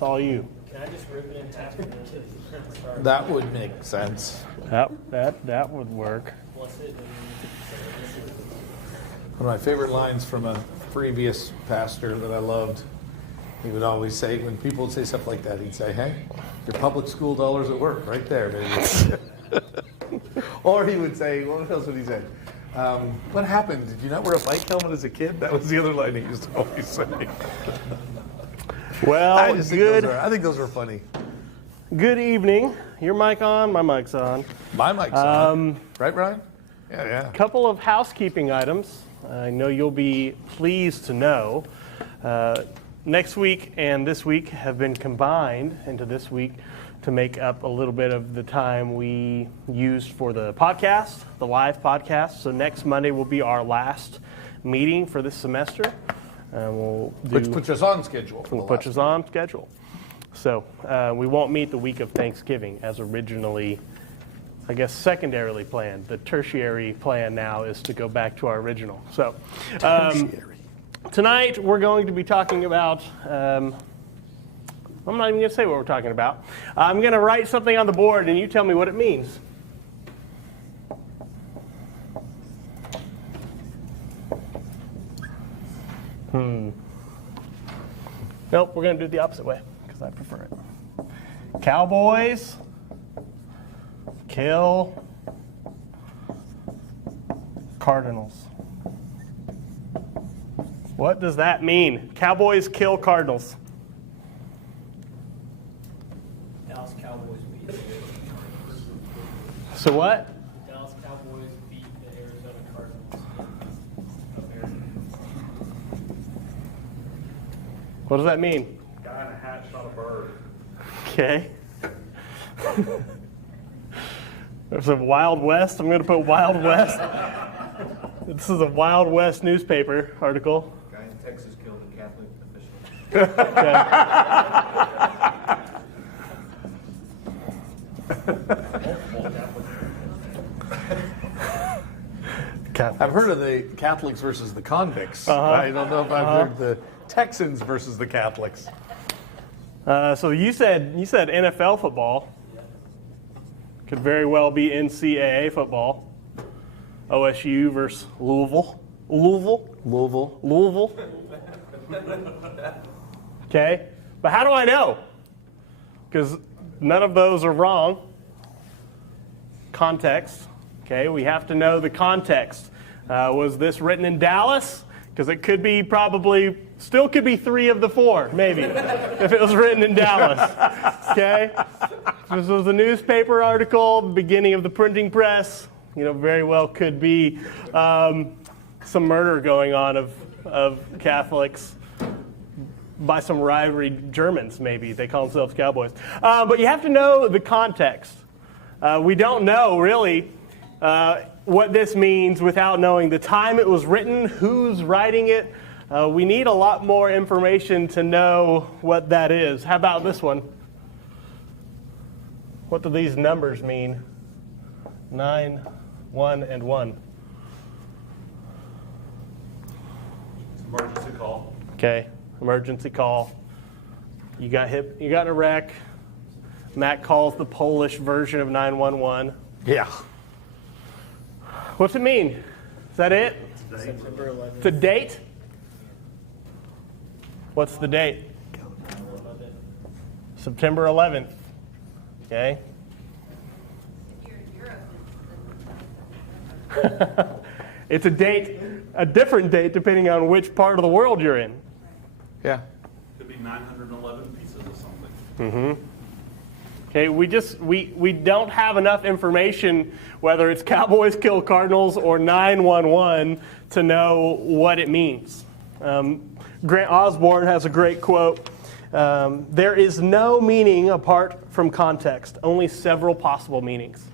It's all you. Can I just rip it in half and then start? That would make sense. That would work. Bless it. One of my favorite lines from a previous pastor that I loved, he would always say, when people would say stuff like that, he'd say, hey, your public school dollars at work, right there, baby. Or he would say, what else would he say? What happened? Did you not wear a bike helmet as a kid? That was the other line he used to always say. Well, I think those were funny. Good evening. Your mic on? My mic's on. My mic's on. Right, Brian? Yeah. Couple of housekeeping items. I know you'll be pleased to know. Next week and this week have been combined into this week to make up a little bit of the time we used for the podcast, the live podcast. So next Monday will be our last meeting for this semester. Which puts us on schedule. So we won't meet the week of Thanksgiving as originally, I guess, secondarily planned. The tertiary plan now is to go back to our original. So tonight we're going to be talking about, I'm not even going to say what we're talking about. I'm going to write something on the board and you tell me what it means. Nope, we're going to do it the opposite way because I prefer it. Cowboys kill Cardinals. What does that mean? Cowboys kill Cardinals. Dallas Cowboys beat the Arizona. So what? Dallas Cowboys beat the Arizona Cardinals. What does that mean? Guy in a hat shot a bird. Okay. There's a Wild West. I'm going to put Wild West. This is a Wild West newspaper article. Guy in Texas killed a Catholic official. I've heard of the Catholics versus the convicts. I don't know if I've heard the Texans versus the Catholics. So you said NFL football. Could very well be NCAA football. OSU versus Louisville. Okay, but how do I know? Because none of those are wrong. Context. Okay, we have to know the context. Was this written in Dallas? Because it could be still could be 3 of the 4, maybe, if it was written in Dallas. Okay? This was a newspaper article, beginning of the printing press. Very well could be some murder going on of Catholics by some rivalry Germans, maybe. They call themselves Cowboys. But you have to know the context. We don't know, really, what this means without knowing the time it was written, who's writing it. We need a lot more information to know what that is. How about this one? What do these numbers mean? 9, 1, and 1. Emergency call. Okay, emergency call. You got hit. You got in a wreck. Matt calls the Polish version of 911. Yeah. What's it mean? Is that it? September 11th. It's a date? What's the date? September 11th. Okay. It's a date, a different date depending on which part of the world you're in. Yeah. Could be 911 pieces of something. Mm-hmm. Okay, we don't have enough information, whether it's Cowboys kill Cardinals or 911, to know what it means. Grant Osborne has a great quote. There is no meaning apart from context, only several possible meanings.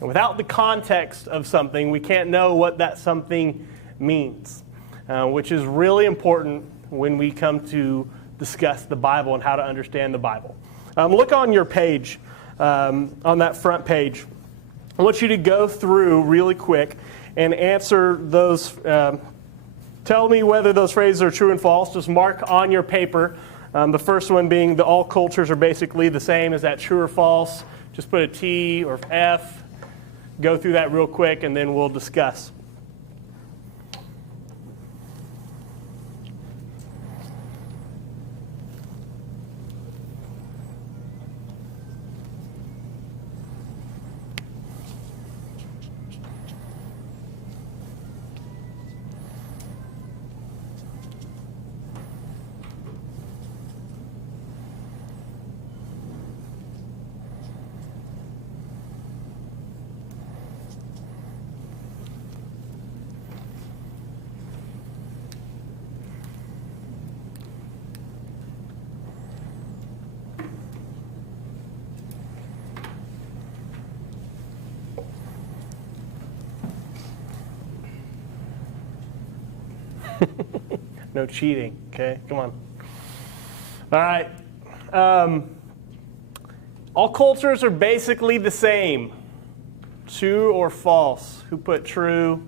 And without the context of something, we can't know what that something means, which is really important when we come to discuss the Bible and how to understand the Bible. Look on your page, on that front page. I want you to go through really quick and answer those. Tell me whether those phrases are true and false. Just mark on your paper The first one being all cultures are basically the same. Is that true or false? Just put a T or F. Go through that real quick, and then we'll discuss. No cheating, okay? Come on. All right. All cultures are basically the same. True or false? Who put true?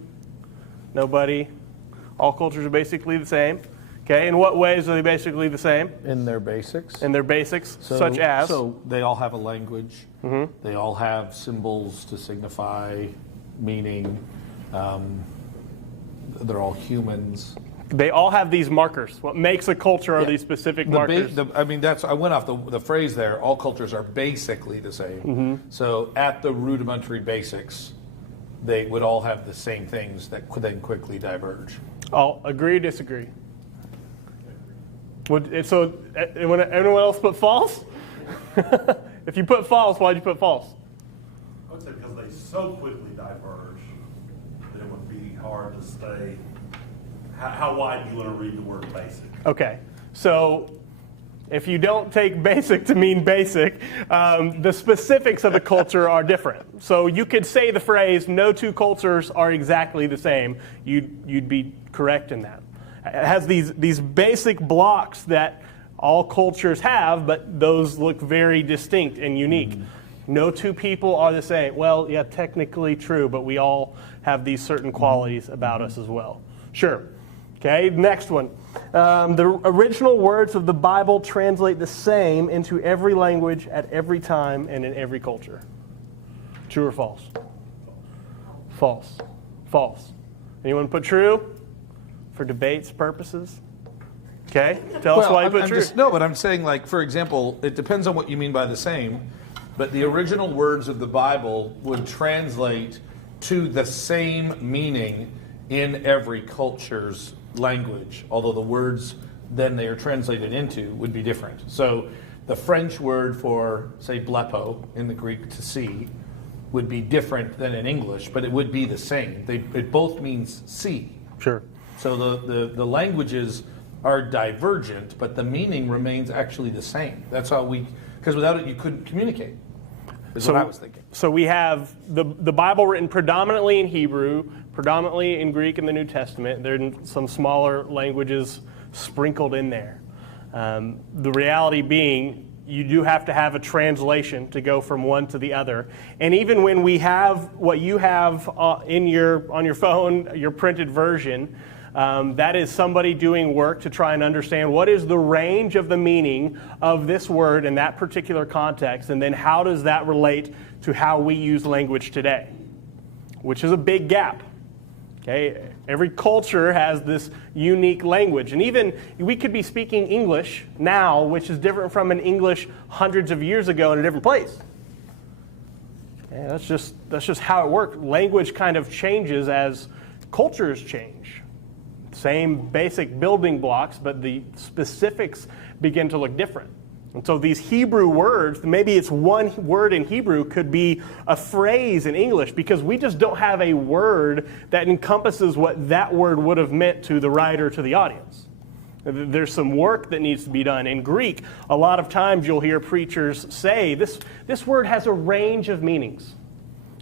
Nobody. All cultures are basically the same. Okay, in what ways are they basically the same? In their basics. In their basics, such as? So they all have a language. Mm-hmm. They all have symbols to signify meaning. They're all humans. They all have these markers. What makes a culture are these specific markers. I went off the phrase there. All cultures are basically the same. Mm-hmm. So at the rudimentary basics, they would all have the same things that could then quickly diverge. Oh, agree, disagree. So anyone else put false? If you put false, why'd you put false? I would say because they so quickly diverge that it would be hard to stay. How wide do you want to read the word basic? Okay, so if you don't take basic to mean basic, the specifics of the culture are different. So you could say the phrase, no two cultures are exactly the same. You'd be correct in that. It has these basic blocks that all cultures have, but those look very distinct and unique. Mm-hmm. No two people are the same. Well, yeah, technically true, but we all have these certain qualities about us as well. Sure. Okay, next one. The original words of the Bible translate the same into every language at every time and in every culture. True or false? False. False. Anyone put true? For debates purposes? Okay, tell us why you put true. But I'm saying, like, for example, it depends on what you mean by the same, but the original words of the Bible would translate to the same meaning in every culture's language, although the words then they are translated into would be different. So the French word for, say, blepo in the Greek to see would be different than in English, but it would be the same. It both means see. Sure. So the languages are divergent, but the meaning remains actually the same. That's how because without it you couldn't communicate. Is what I was thinking. So we have the Bible written predominantly in Hebrew, predominantly in Greek in the New Testament. There are some smaller languages sprinkled in there. The reality being, you do have to have a translation to go from one to the other. And even when we have what you have on your phone, your printed version, that is somebody doing work to try and understand what is the range of the meaning of this word in that particular context, and then how does that relate to how we use language today, which is a big gap. Okay, every culture has this unique language, and even we could be speaking English now, which is different from an English hundreds of years ago in a different place. Okay, that's just how it works. Language kind of changes as cultures change. Same basic building blocks, but the specifics begin to look different. And so these Hebrew words, maybe it's one word in Hebrew, could be a phrase in English, because we just don't have a word that encompasses what that word would have meant to the writer, to the audience. There's some work that needs to be done. In Greek, a lot of times you'll hear preachers say, this word has a range of meanings.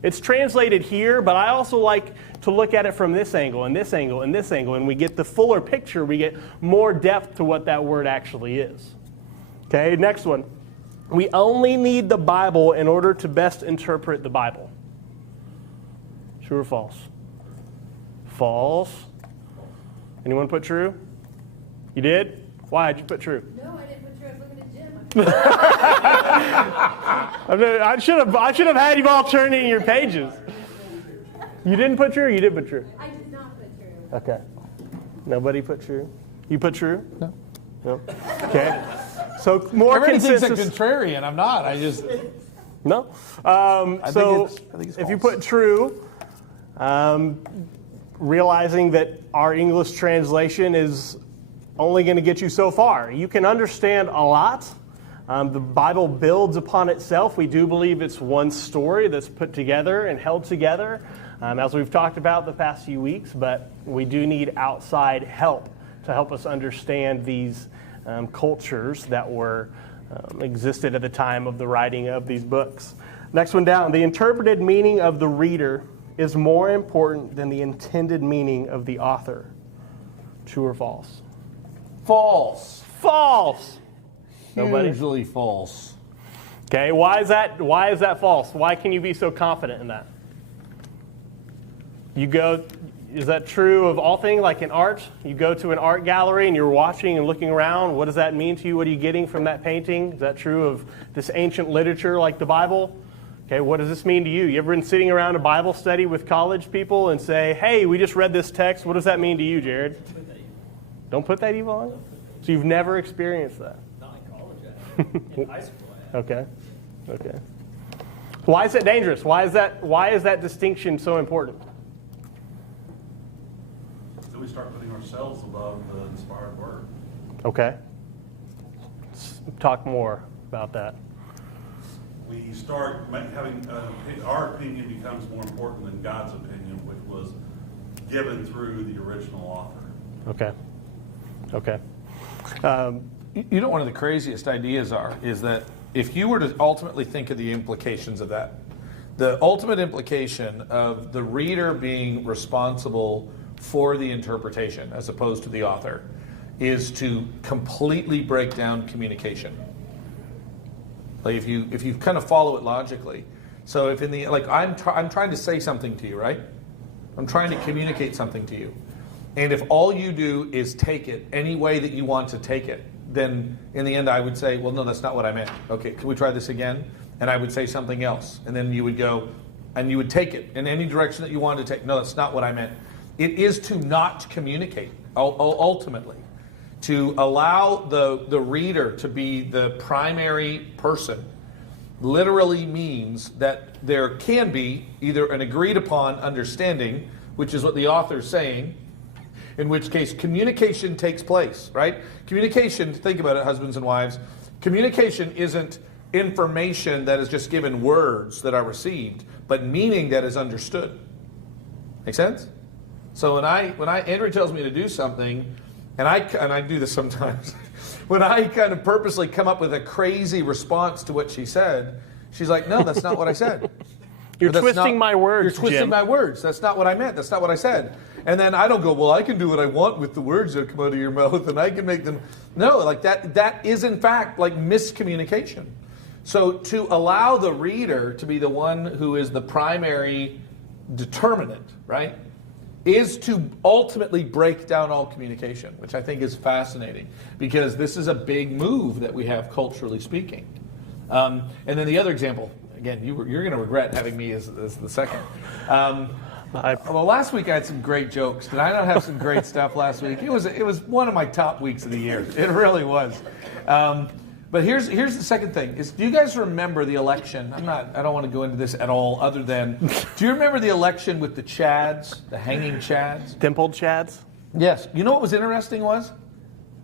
It's translated here, but I also like to look at it from this angle, and this angle, and this angle, and we get the fuller picture, we get more depth to what that word actually is. Okay, next one. We only need the Bible in order to best interpret the Bible. True or false? False. Anyone put true? You did? Why did you put true? No, I didn't put I should have had you all turn in your pages. You didn't put true, or you did put true? I did not put true. Okay. Nobody put true? You put true? No. No? Okay. So more Everybody thinks I'm consensus. contrarian. I'm not. I just... No? I So think it's if you false. put true, realizing that our English translation is only going to get you so far. You can understand a lot. The Bible builds upon itself. We do believe it's one story that's put together and held together, as we've talked about the past few weeks, but we do need outside help to help us understand these cultures that were existed at the time of the writing of these books. Next one down. The interpreted meaning of the reader is more important than the intended meaning of the author. True or false? False. False. Nobody? Hugely false. Okay, why is that? Why is that false? Why can you be so confident in that? Is that true of all things, like in art? You go to an art gallery and you're watching and looking around. What does that mean to you? What are you getting from that painting? Is that true of this ancient literature like the Bible? Okay, what does this mean to you? You ever been sitting around a Bible study with college people and say, hey, we just read this text. What does that mean to you, Jared? Don't put that evil on? So you've never experienced that? Not in college, I have. In high school, I have. Okay. Why is it dangerous? Why is that distinction so important? So we start putting ourselves above the inspired word. Okay. Let's talk more about that. We start having, our opinion becomes more important than God's opinion, which was given through the original author. Okay. You know, one of the craziest ideas is that if you were to ultimately think of the implications of that, the ultimate implication of the reader being responsible for the interpretation as opposed to the author is to completely break down communication. Like if you kind of follow it logically. So if I'm trying to say something to you, right? I'm trying to communicate something to you. And if all you do is take it any way that you want to take it, then in the end I would say, well, no, that's not what I meant. Okay, can we try this again? And I would say something else. And then you would go, and you would take it in any direction that you wanted to take. No, that's not what I meant. It is to not communicate, ultimately. To allow the reader to be the primary person literally means that there can be either an agreed upon understanding, which is what the author is saying, in which case communication takes place, right? Communication, think about it, husbands and wives, communication isn't information that is just given words that are received, but meaning that is understood. Make sense? So when Andrea tells me to do something, and I do this sometimes, when I kind of purposely come up with a crazy response to what she said, she's like, no, that's not what I said. You're That's twisting my words, You're twisting Jim. my words. That's not what I meant. That's not what I said. And then I don't go, well, I can do what I want with the words that come out of your mouth, and I can make them. No, like that is in fact like miscommunication. So to allow the reader to be the one who is the primary determinant, right, is to ultimately break down all communication, which I think is fascinating, because this is a big move that we have culturally speaking. And then the other example, again, you're going to regret having me as the second. Well, last week I had some great jokes. Did I not have some great stuff last week? It was one of my top weeks of the year. It really was. But here's the second thing: do you guys remember the election? I don't want to go into this at all. Other than, do you remember the election with the Chads, the hanging Chads? Dimpled Chads? Yes. You know what was interesting was,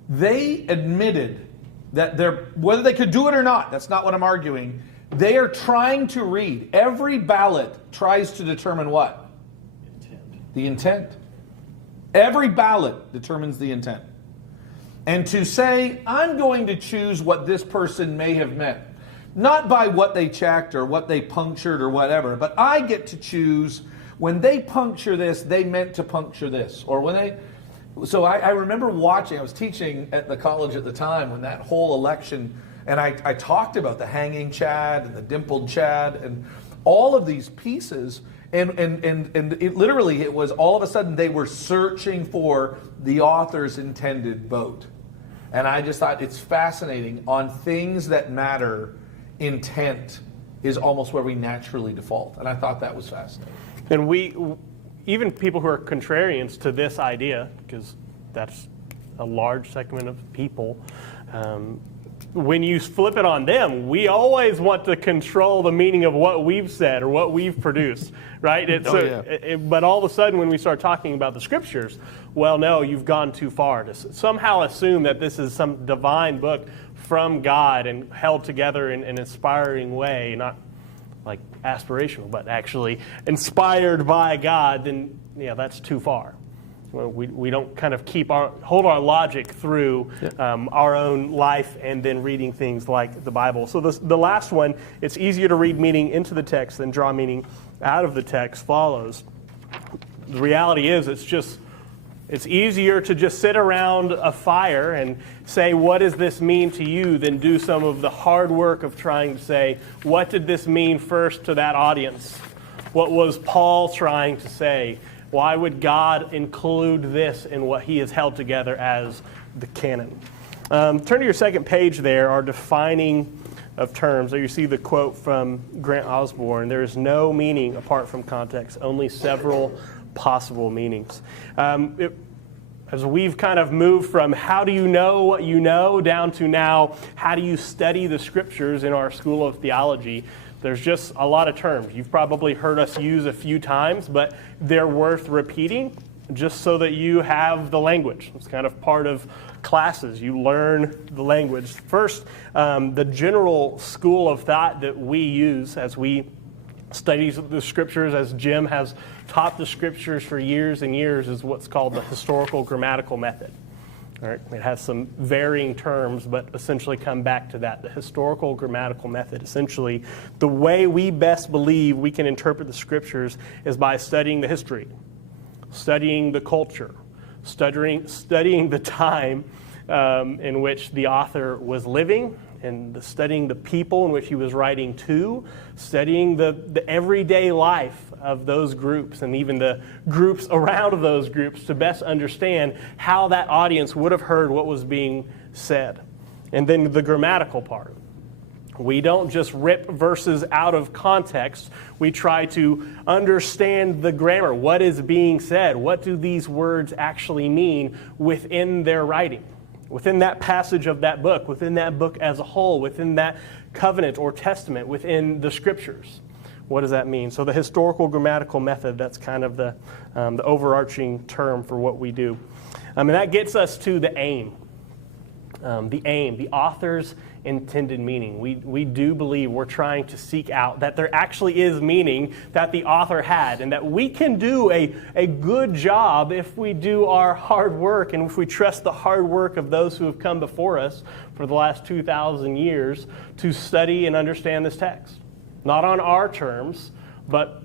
they admitted that whether they could do it or not. That's not what I'm arguing. They are trying to read. Every ballot tries to determine what? The intent. Every ballot determines the intent. And to say, I'm going to choose what this person may have meant, not by what they checked or what they punctured or whatever, but I get to choose when they puncture this, they meant to puncture this. Or when they. So I remember watching, I was teaching at the college at the time when that whole election, and I talked about the hanging Chad and the dimpled Chad and all of these pieces. And it literally, it was all of a sudden they were searching for the author's intended vote. And I just thought it's fascinating. On things that matter, intent is almost where we naturally default. And I thought that was fascinating. And we, even people who are contrarians to this idea, because that's a large segment of people, when you flip it on them, we always want to control the meaning of what we've said or what we've produced, right? But all of a sudden when we start talking about the scriptures, well, no, you've gone too far to somehow assume that this is some divine book from God and held together in an inspiring way, not like aspirational, but actually inspired by God, then that's too far. We don't kind of hold our logic through our own life and then reading things like the Bible. So the last one, it's easier to read meaning into the text than draw meaning out of the text, follows. The reality is it's easier to just sit around a fire and say, what does this mean to you, than do some of the hard work of trying to say, what did this mean first to that audience? What was Paul trying to say? Why would God include this in what he has held together as the canon? Turn to your second page there, our defining of terms. There you see the quote from Grant Osborne, there is no meaning apart from context, only several possible meanings. As we've kind of moved from how do you know what you know down to now, how do you study the scriptures in our School of Theology, there's just a lot of terms. You've probably heard us use a few times, but they're worth repeating just so that you have the language. It's kind of part of classes. You learn the language. First, the general school of thought that we use as we study the scriptures, as Jim has taught the scriptures for years and years, is what's called the historical grammatical method. All right? It has some varying terms, but essentially come back to that. The historical grammatical method. Essentially, the way we best believe we can interpret the scriptures is by studying the history, studying the culture, studying the time in which the author was living, and studying the people in which he was writing to, studying the everyday life of those groups and even the groups around those groups to best understand how that audience would have heard what was being said. And then the grammatical part. We don't just rip verses out of context. We try to understand the grammar. What is being said? What do these words actually mean within their writing? Within that passage of that book, within that book as a whole, within that covenant or testament, within the scriptures. What does that mean? So the historical grammatical method, that's kind of the overarching term for what we do. And that gets us to the aim. The author's intended meaning. We do believe we're trying to seek out that there actually is meaning that the author had, and that we can do a good job if we do our hard work and if we trust the hard work of those who have come before us for the last 2,000 years to study and understand this text. Not on our terms, but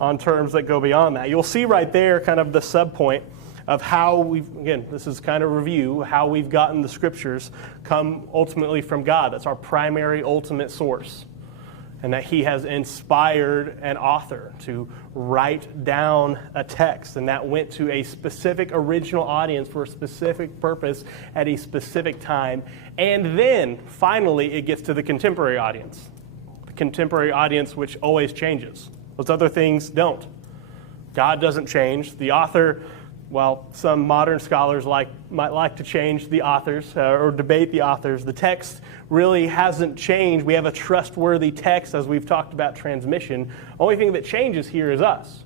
on terms that go beyond that. You'll see right there kind of the subpoint of how again, this is kind of review, how we've gotten the scriptures come ultimately from God. That's our primary ultimate source. And that he has inspired an author to write down a text. And that went to a specific original audience for a specific purpose at a specific time. And then, finally, it gets to the contemporary audience. The contemporary audience, which always changes. Those other things don't. God doesn't change. The author, while some modern scholars might like to change the authors or debate the authors, the text really hasn't changed. We have a trustworthy text, as we've talked about transmission. Only thing that changes here is us.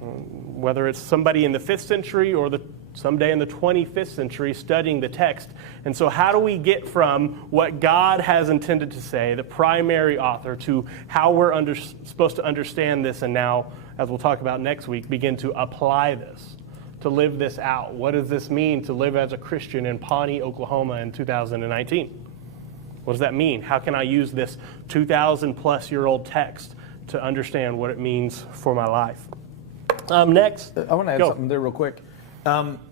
Whether it's somebody in the 5th century or someday in the 25th century studying the text. And so how do we get from what God has intended to say, the primary author, to how we're supposed to understand this, and now, as we'll talk about next week, begin to apply this, to live this out? What does this mean to live as a Christian in Pawnee, Oklahoma in 2019? What does that mean? How can I use this 2,000-plus-year-old text to understand what it means for my life? Next. I want to add something there real quick.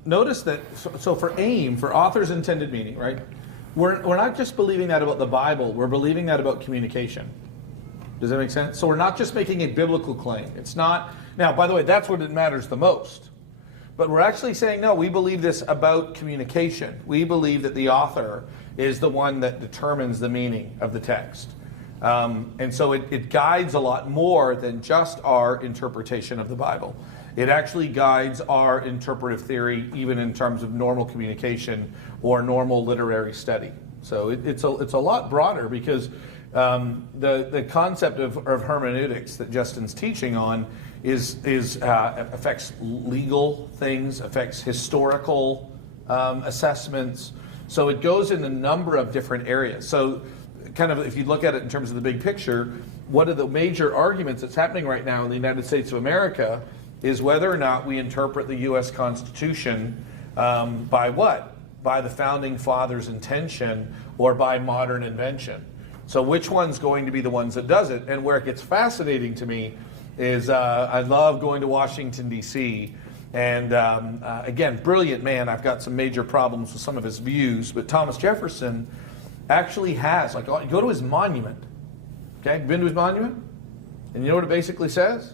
Notice that, so for aim, for author's intended meaning, right? We're not just believing that about the Bible, we're believing that about communication. Does that make sense? So we're not just making a biblical claim. It's not, now, by the way, that's what it matters the most. But we're actually saying, no, we believe this about communication. We believe that the author is the one that determines the meaning of the text. And so it guides a lot more than just our interpretation of the Bible. It actually guides our interpretive theory, even in terms of normal communication or normal literary study. So it's a lot broader, because the concept of hermeneutics that Justin's teaching on affects legal things, affects historical assessments. So it goes in a number of different areas. So kind of, if you look at it in terms of the big picture, one of the major arguments that's happening right now in the United States of America is whether or not we interpret the U.S. Constitution by what? By the Founding Fathers' intention or by modern invention. So which one's going to be the ones that does it? And where it gets fascinating to me is I love going to Washington, D.C., and again, brilliant man. I've got some major problems with some of his views, but Thomas Jefferson actually has, like, go to his monument. Okay, been to his monument? And you know what it basically says?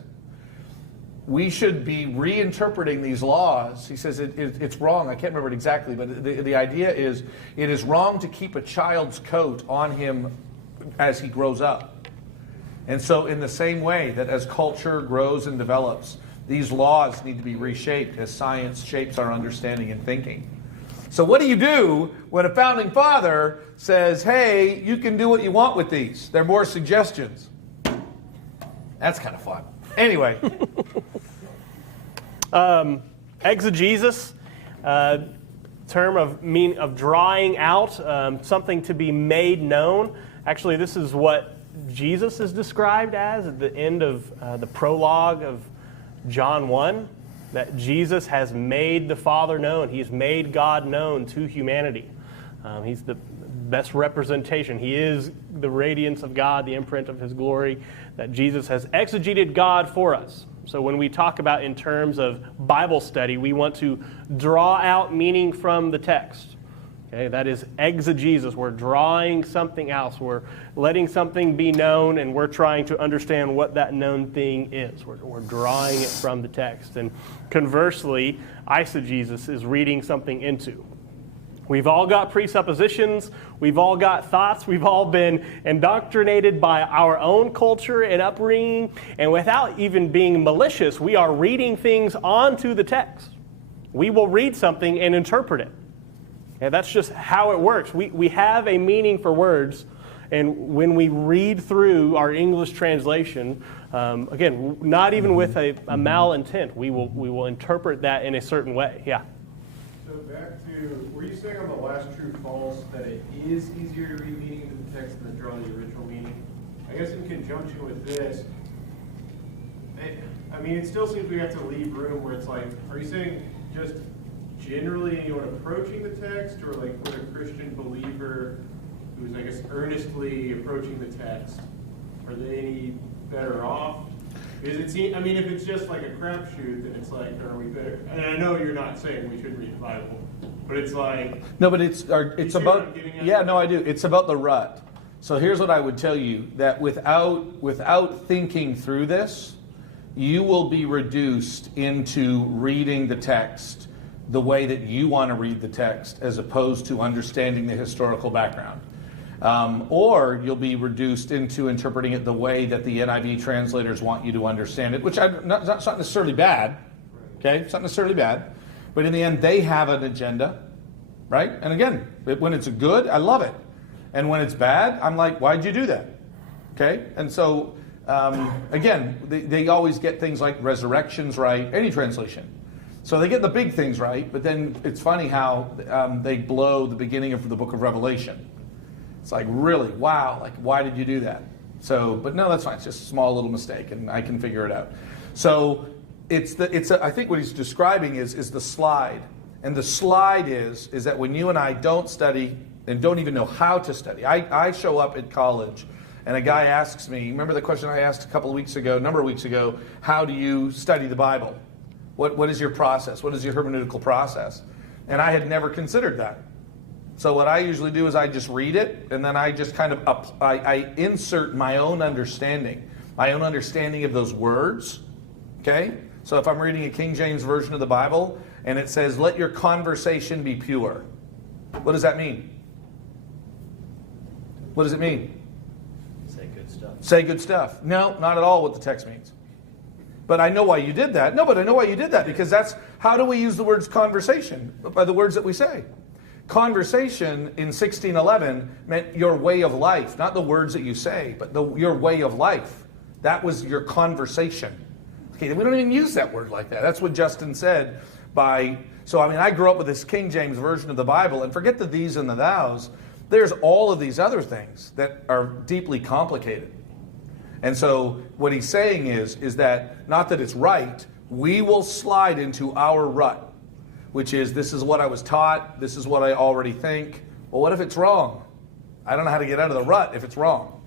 We should be reinterpreting these laws. He says it's wrong. I can't remember it exactly, but the idea is it is wrong to keep a child's coat on him as he grows up. And so in the same way that as culture grows and develops, these laws need to be reshaped as science shapes our understanding and thinking. So what do you do when a founding father says, hey, you can do what you want with these? They're more suggestions. That's kind of fun. Anyway. Exegesis, term of drawing out, something to be made known. Actually, this is what Jesus is described as at the end of the prologue of John 1, that Jesus has made the Father known. He's made God known to humanity. He's the best representation. He is the radiance of God, the imprint of His glory, that Jesus has exegeted God for us. So when we talk about in terms of Bible study, we want to draw out meaning from the text. Okay, that is exegesis. We're drawing something else. We're letting something be known, and we're trying to understand what that known thing is. We're drawing it from the text. And conversely, eisegesis is reading something into. We've all got presuppositions. We've all got thoughts. We've all been indoctrinated by our own culture and upbringing. And without even being malicious, we are reading things onto the text. We will read something and interpret it. And that's just how it works. We have a meaning for words. And when we read through our English translation, again, not even with a malintent, we will interpret that in a certain way. Yeah. So back to, were you saying on the last true false that it is easier to read meaning into the text than to draw the original meaning? I guess in conjunction with this, it still seems we have to leave room where it's like, are you saying just generally when approaching the text, or like with a Christian believer who's, I guess, earnestly approaching the text, are they any better off? Because it seems, if it's just like a crapshoot, then it's like, are we better? And I know you're not saying we should read the Bible, but it's like... No, but it's about... Yeah, no, I do. It's about the rut. So here's what I would tell you, that without thinking through this, you will be reduced into reading the text the way that you want to read the text, as opposed to understanding the historical background. Or you'll be reduced into interpreting it the way that the NIV translators want you to understand it, which that's not necessarily bad. Okay, it's not necessarily bad, but in the end, they have an agenda, right? And again, when it's good, I love it, and when it's bad, I'm like, why'd you do that? Okay, and so again, they always get things like resurrections right, any translation. So they get the big things right, but then it's funny how they blow the beginning of the book of Revelation. It's like, really? Wow, like, why did you do that? So, but no, that's fine. It's just a small little mistake, and I can figure it out. So I think what he's describing is the slide. And the slide is that when you and I don't study and don't even know how to study. I show up at college, and a guy asks me, remember the question I asked a number of weeks ago, how do you study the Bible? What is your process? What is your hermeneutical process? And I had never considered that. So what I usually do is I just read it, and then I just kind of I insert my own understanding of those words. Okay? So if I'm reading a King James version of the Bible, and it says, let your conversation be pure. What does that mean? What does it mean? Say good stuff. Say good stuff. No, not at all what the text means. But I know why you did that. No, but I know why you did that, because that's, how do we use the words conversation? By the words that we say. Conversation in 1611 meant your way of life, not the words that you say, but your way of life. That was your conversation. Okay, we don't even use that word like that. That's what Justin said so I grew up with this King James version of the Bible, and forget the these and the thous. There's all of these other things that are deeply complicated. And so what he's saying is that, not that it's right, we will slide into our rut, which is, this is what I was taught, this is what I already think. Well, what if it's wrong? I don't know how to get out of the rut if it's wrong.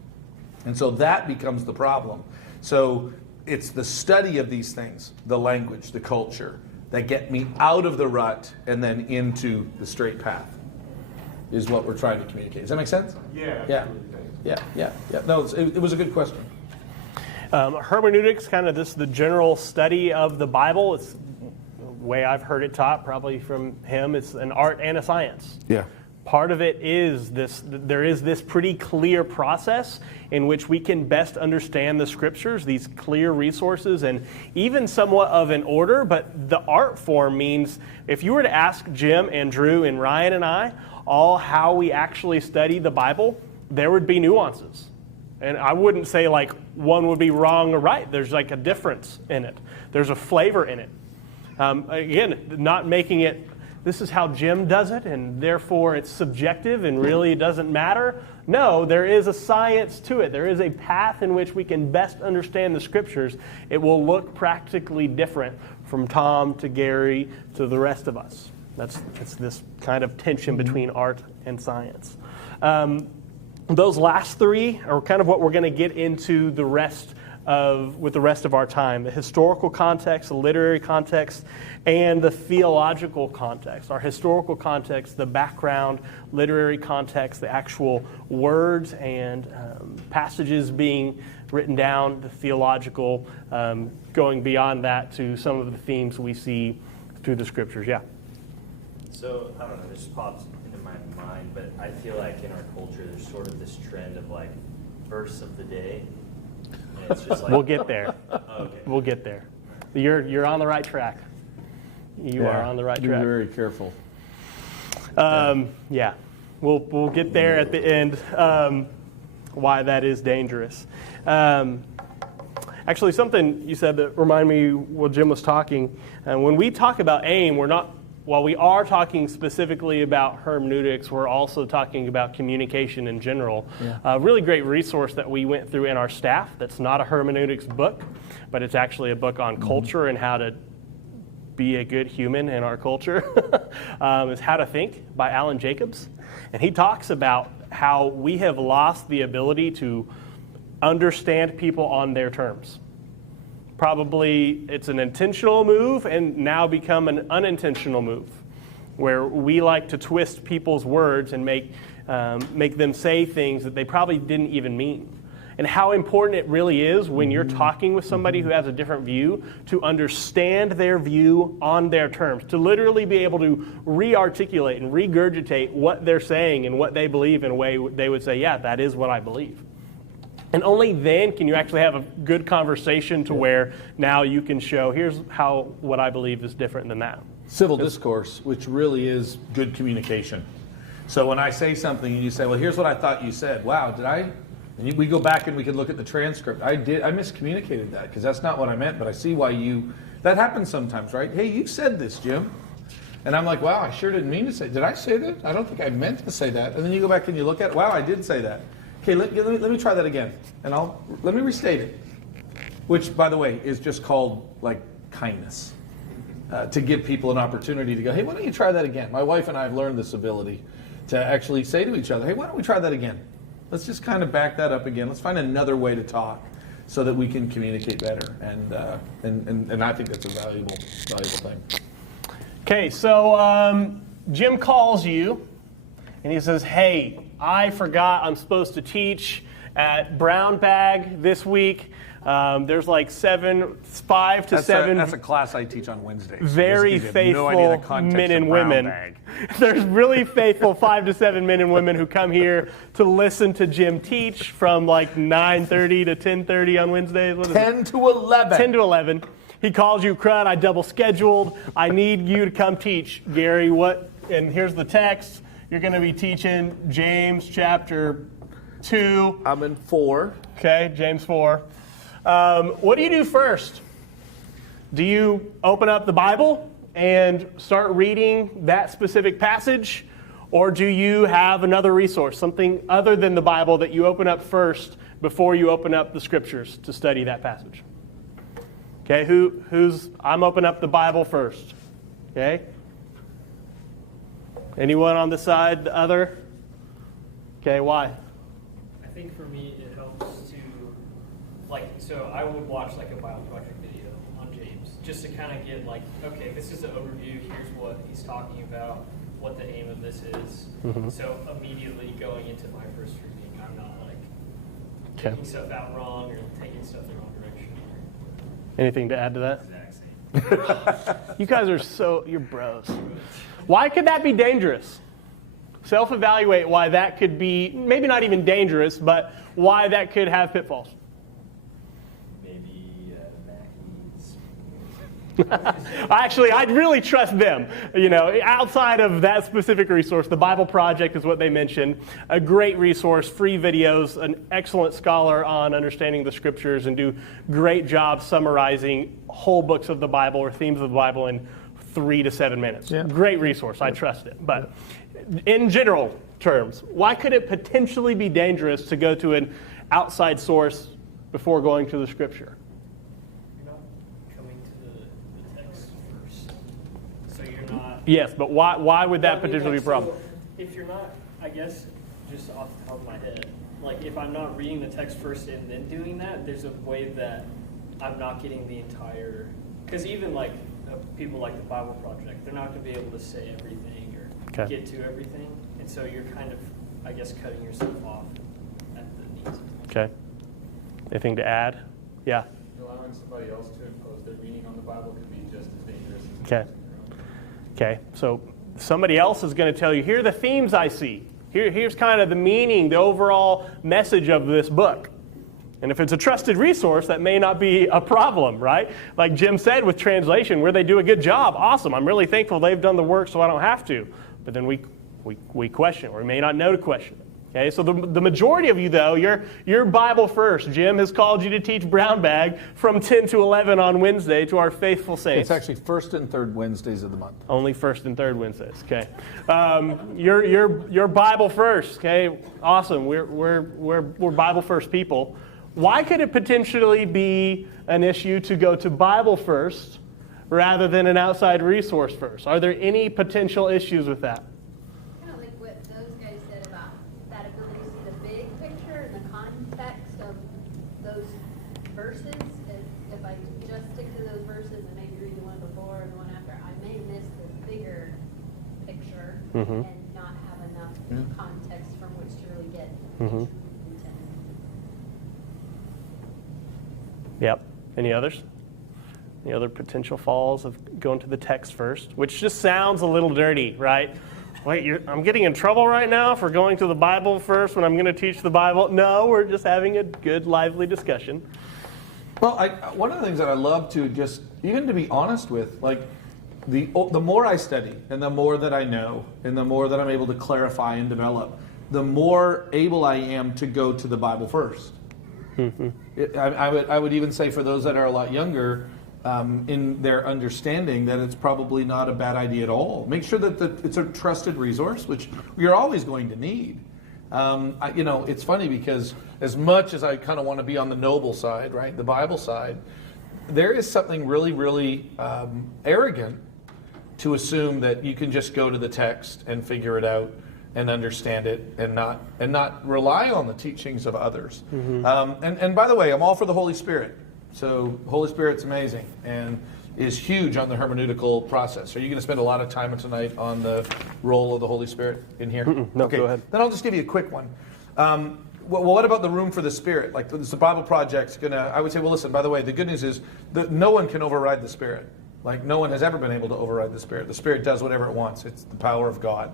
And so that becomes the problem. So it's the study of these things, the language, the culture, that get me out of the rut and then into the straight path, is what we're trying to communicate. Does that make sense? Yeah. Yeah. No, it was a good question. Hermeneutics, kind of the general study of the Bible. It's the way I've heard it taught, probably from him. It's an art and a science. Yeah. Part of it is there is this pretty clear process in which we can best understand the scriptures, these clear resources, and even somewhat of an order. But the art form means, if you were to ask Jim and Drew and Ryan and I all how we actually study the Bible, there would be nuances. And I wouldn't say like one would be wrong or right. There's like a difference in it. There's a flavor in it. Again, not making it, this is how Jim does it, and therefore it's subjective and really it doesn't matter. No, there is a science to it. There is a path in which we can best understand the scriptures. It will look practically different from Tom to Gary to the rest of us. It's this kind of tension between art and science. Those last three are kind of what we're going to get into with the rest of our time: the historical context, the literary context, and the theological context. Our historical context, the background, literary context, the actual words and passages being written down, the theological, going beyond that to some of the themes we see through the scriptures. Yeah. So, I don't know, this pops into my mind, but I feel like in our culture there's sort of this trend of like verse of the day. And it's just like, We'll get there. okay. We'll get there. You're on the right track. You are on the right Be track. very careful. Yeah. We'll get there at the end, why that is dangerous. Actually, something you said that reminded me while Jim was talking. When we talk about aim, while we are talking specifically about hermeneutics, we're also talking about communication in general. Yeah. A really great resource that we went through in our staff that's not a hermeneutics book, but it's actually a book on culture and how to be a good human in our culture, is How to Think by Alan Jacobs. And he talks about how we have lost the ability to understand people on their terms. Probably it's an intentional move and now become an unintentional move, where we like to twist people's words and make them say things that they probably didn't even mean. And how important it really is when you're talking with somebody who has a different view to understand their view on their terms, to literally be able to re-articulate and regurgitate what they're saying and what they believe in a way they would say, yeah, that is what I believe. And only then can you actually have a good conversation to where now you can show, here's how what I believe is different than that. Civil discourse, which really is good communication. So when I say something and you say, well, here's what I thought you said. Wow, did I? And we go back and we can look at the transcript. I miscommunicated that because that's not what I meant, but I see why that happens sometimes, right? Hey, you said this, Jim. And I'm like, wow, I sure didn't mean to say, did I say that? I don't think I meant to say that. And then you go back and you look at it, wow, I did say that. Okay, let me try that again, and let me restate it, which, by the way, is just called like kindness, to give people an opportunity to go, hey, why don't you try that again? My wife and I have learned this ability to actually say to each other, hey, why don't we try that again? Let's just kind of back that up again. Let's find another way to talk so that we can communicate better, and I think that's a valuable thing. Okay, so Jim calls you, and he says, hey, I forgot I'm supposed to teach at Brown Bag this week. There's like 5 to 7. That's a class I teach on Wednesdays. Very faithful men and women. There's really faithful 5 to 7 men and women who come here to listen to Jim teach from like 9:30 to 10:30 on Wednesdays. What is 10 to 11. 10 to 11. He calls you crud. I double scheduled. I need you to come teach, Gary. What? And here's the text. You're going to be teaching James chapter 2. I'm in 4. Okay, James 4. What do you do first? Do you open up the Bible and start reading that specific passage? Or do you have another resource, something other than the Bible that you open up first before you open up the Scriptures to study that passage? Okay, I'm opening up the Bible first. Okay? Anyone on the side, the other? Okay, why? I think for me it helps to, so I would watch like a Bible Project video on James, just to kind of get like, okay, this is the overview, here's what he's talking about, what the aim of this is. So immediately going into my first reading, I'm not like taking stuff out wrong or taking stuff the wrong direction. Anything to add to that? Exact same. You guys are you're bros. Why could that be dangerous? Self-evaluate why that could be, maybe not even dangerous, but why that could have pitfalls. Maybe Actually, I'd really trust them. Outside of that specific resource, the Bible Project is what they mentioned. A great resource, free videos, an excellent scholar on understanding the Scriptures, and do great job summarizing whole books of the Bible or themes of the Bible in 3 to 7 minutes. Yeah. Great resource. I trust it. But in general terms, why could it potentially be dangerous to go to an outside source before going to the Scripture? You're not coming to the text first. So you're not... Yes, but why would that potentially be a problem? So if you're not, I guess, just off the top of my head, like if I'm not reading the text first and then doing that, there's a way that I'm not getting the entire... Because even like people like the Bible Project, they're not going to be able to say everything or get to everything. And so you're kind of, I guess, cutting yourself off at the knees. Okay. Anything to add? Yeah. Allowing somebody else to impose their meaning on the Bible could be just as dangerous as Okay. imposing your own. Okay. So somebody else is going to tell you, here are the themes I see. Here's kind of the meaning, the overall message of this book. And if it's a trusted resource, that may not be a problem, right? Like Jim said with translation, where they do a good job, awesome. I'm really thankful they've done the work so I don't have to. But then we question, or we may not know to question it. Okay, so the majority of you, though, you're Bible first. Jim has called you to teach Brown Bag from 10 to 11 on Wednesday to our faithful saints. It's actually first and third Wednesdays of the month. Only first and third Wednesdays. Okay, you're Bible first. Okay, awesome. We're Bible first people. Why could it potentially be an issue to go to Bible first rather than an outside resource first? Are there any potential issues with that? Kind of like what those guys said about that ability to see the big picture and the context of those verses. If I just stick to those verses and maybe read the one before and the one after, I may miss the bigger picture and not have enough context from which to really get the true intent. Yep. Any others? Any other potential falls of going to the text first? Which just sounds a little dirty, right? Wait, I'm getting in trouble right now for going to the Bible first when I'm going to teach the Bible? No, we're just having a good, lively discussion. Well, one of the things that I love to just, even to be honest with, like the more I study and the more that I know and the more that I'm able to clarify and develop, the more able I am to go to the Bible first. I would even say for those that are a lot younger, in their understanding, that it's probably not a bad idea at all. Make sure that it's a trusted resource, which you're always going to need. It's funny because as much as I kind of want to be on the noble side, right, the Bible side, there is something really, really arrogant to assume that you can just go to the text and figure it out and understand it and not rely on the teachings of others. And by the way, I'm all for the Holy Spirit. So Holy Spirit's amazing and is huge on the hermeneutical process. Are you going to spend a lot of time tonight on the role of the Holy Spirit in here? No, okay, go ahead. Then I'll just give you a quick one. well, what about the room for the Spirit? Like, is the Bible Project's going to, I would say, well, listen, by the way, the good news is that no one can override the Spirit. Like, no one has ever been able to override the Spirit. The Spirit does whatever it wants. It's the power of God.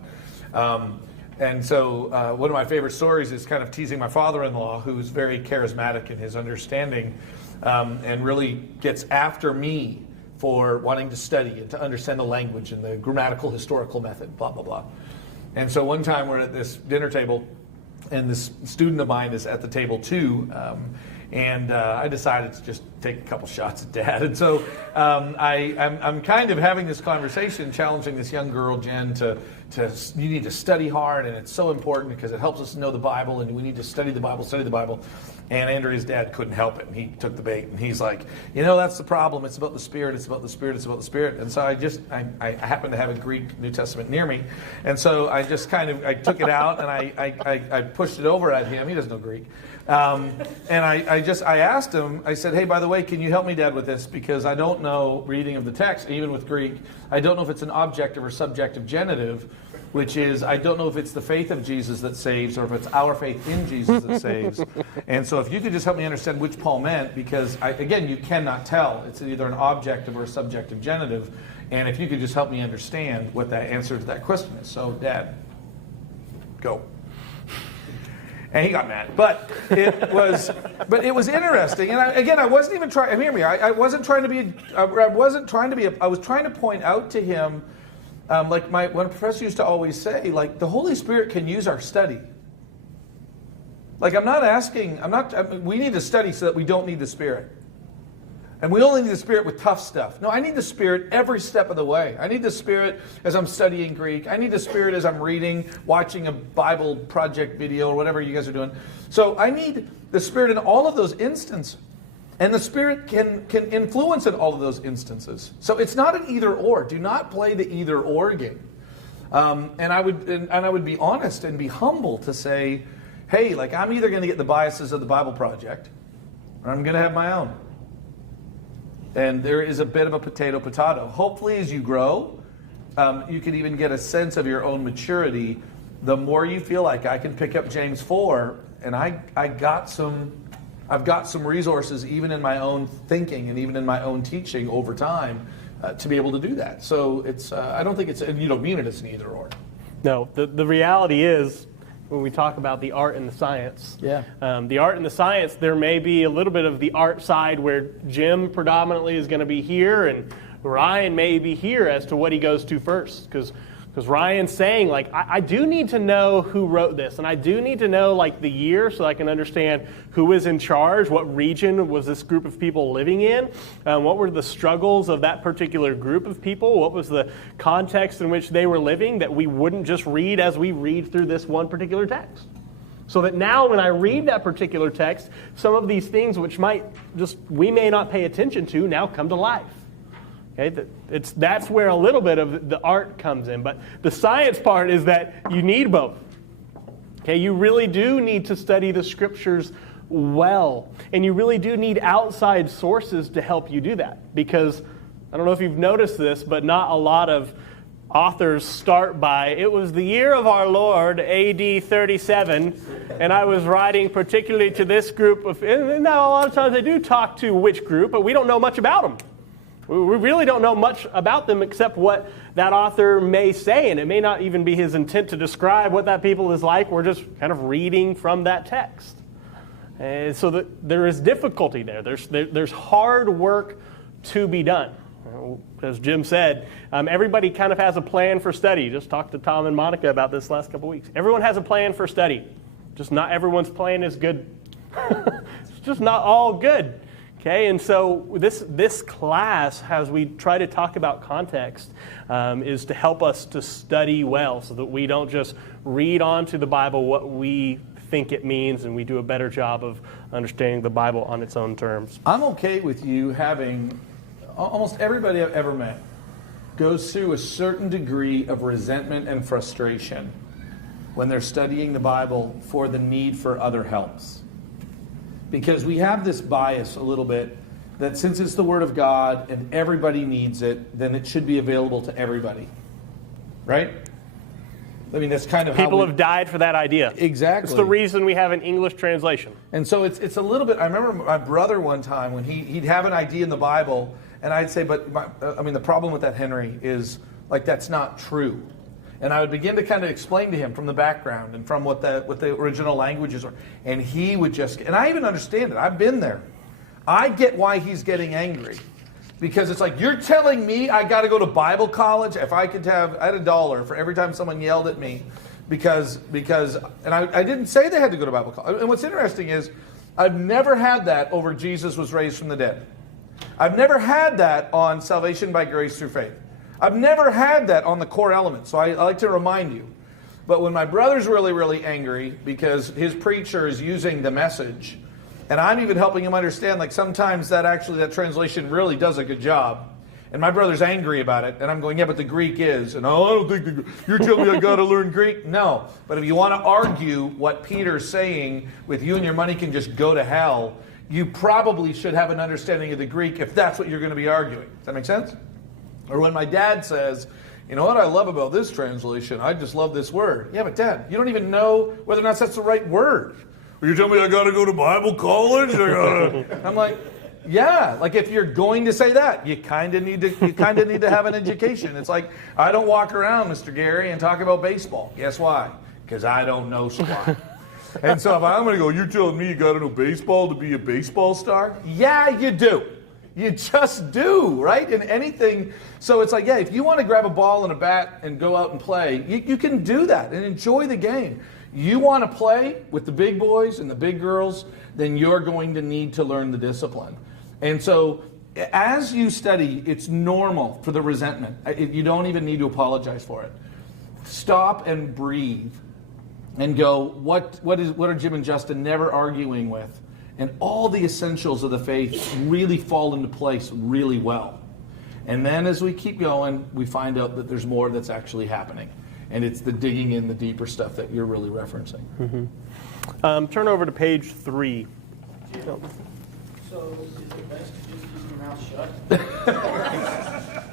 And so one of my favorite stories is kind of teasing my father-in-law, who's very charismatic in his understanding and really gets after me for wanting to study and to understand the language and the grammatical historical method, blah, blah, blah. And so one time we're at this dinner table, and this student of mine is at the table too, and I decided to just take a couple shots at Dad. And so I'm kind of having this conversation, challenging this young girl, Jen, to you need to study hard, and it's so important because it helps us know the Bible, and we need to study the Bible. And Andrea's dad couldn't help it, and he took the bait, and he's like, that's the problem. It's about the Spirit. It's about the Spirit. It's about the Spirit. And so I happen to have a Greek New Testament near me, and so I just I took it out, and I pushed it over at him. He doesn't know Greek. And I asked him, I said, hey, by the way, can you help me, Dad, with this? Because I don't know reading of the text, even with Greek. I don't know if it's an objective or subjective genitive, which is, I don't know if it's the faith of Jesus that saves or if it's our faith in Jesus that saves. And so if you could just help me understand which Paul meant, because, again, you cannot tell. It's either an objective or a subjective genitive. And if you could just help me understand what that answer to that question is. So, Dad, go. And he got mad, but it was interesting. And I wasn't even trying. Hear me. I wasn't trying to be. I was trying to point out to him, like one professor used to always say, like the Holy Spirit can use our study. Like we need to study so that we don't need the Spirit. And we only need the Spirit with tough stuff. No, I need the Spirit every step of the way. I need the Spirit as I'm studying Greek. I need the Spirit as I'm reading, watching a Bible Project video or whatever you guys are doing. So I need the Spirit in all of those instances. And the Spirit can influence in all of those instances. So it's not an either or. Do not play the either or game. And I would be honest and be humble to say, hey, like I'm either going to get the biases of the Bible Project or I'm going to have my own. And there is a bit of a potato. Hopefully as you grow, you can even get a sense of your own maturity. The more you feel like I can pick up James 4, and I've got some resources even in my own thinking and even in my own teaching over time to be able to do that. So it's I don't think and you don't mean it as an either or. No, the reality is, when we talk about the art and the science. Yeah. The art and the science, there may be a little bit of the art side where Jim predominantly is going to be here and Ryan may be here as to what he goes to first. Because Ryan's saying, like, I do need to know who wrote this, and I do need to know, like, the year so I can understand who is in charge, what region was this group of people living in, what were the struggles of that particular group of people, what was the context in which they were living, that we wouldn't just read as we read through this one particular text. So that now when I read that particular text, some of these things which we may not pay attention to now come to life. Okay, that's where a little bit of the art comes in. But the science part is that you need both. Okay, you really do need to study the Scriptures well. And you really do need outside sources to help you do that. Because, I don't know if you've noticed this, but not a lot of authors start by, it was the year of our Lord, AD 37, and I was writing particularly to this group of, and now a lot of times they do talk to which group, but we don't know much about them. We really don't know much about them except what that author may say, and it may not even be his intent to describe what that people is like. We're just kind of reading from that text. And so there is difficulty there. There's hard work to be done. As Jim said, everybody kind of has a plan for study. Just talked to Tom and Monica about this last couple weeks. Everyone has a plan for study. Just not everyone's plan is good. It's just not all good. Okay, and so this class, as we try to talk about context, is to help us to study well so that we don't just read onto the Bible what we think it means, and we do a better job of understanding the Bible on its own terms. I'm okay with you having, almost everybody I've ever met goes through a certain degree of resentment and frustration when they're studying the Bible for the need for other helps. Because we have this bias a little bit that since it's the Word of God and everybody needs it, then it should be available to everybody. Right? I mean, that's kind of how People have died for that idea. Exactly. It's the reason we have an English translation. And so it's a little bit. I remember my brother one time when he'd have an idea in the Bible, and I'd say, but the problem with that, Henry, is like that's not true. And I would begin to kind of explain to him from the background and from what the original languages are, and he would just. And I even understand it. I've been there. I get why he's getting angry. Because it's like, you're telling me I got to go to Bible college? If I had $1 for every time someone yelled at me because and I didn't say they had to go to Bible college. And what's interesting is, I've never had that over Jesus was raised from the dead. I've never had that on salvation by grace through faith. I've never had that on the core elements. So I like to remind you. But when my brother's really, really angry because his preacher is using the message, and I'm even helping him understand, like sometimes that translation really does a good job. And my brother's angry about it, and I'm going, yeah, but the Greek is. And I don't think you're telling me I got to learn Greek? No. But if you want to argue what Peter's saying with you and your money can just go to hell, you probably should have an understanding of the Greek if that's what you're going to be arguing. Does that make sense? Or when my dad says, you know what I love about this translation? I just love this word. Yeah, but Dad, you don't even know whether or not that's the right word. You're telling me I got to go to Bible college? I'm like, yeah. Like if you're going to say that, you kind of need to have an education. It's like I don't walk around, Mr. Gary, and talk about baseball. Guess why? Because I don't know squat. And so if I'm going to go, you're telling me you got to know baseball to be a baseball star? Yeah, you do. You just do, right? In anything. So it's like, yeah, if you want to grab a ball and a bat and go out and play, you can do that and enjoy the game. You want to play with the big boys and the big girls, then you're going to need to learn the discipline. And so as you study, it's normal for the resentment. You don't even need to apologize for it. Stop and breathe and go, what are Jim and Justin never arguing with? And all the essentials of the faith really fall into place really well. And then as we keep going, we find out that there's more that's actually happening. And it's the digging in the deeper stuff that you're really referencing. Mm-hmm. Turn over to page 3. So is it best to just keep your mouth shut?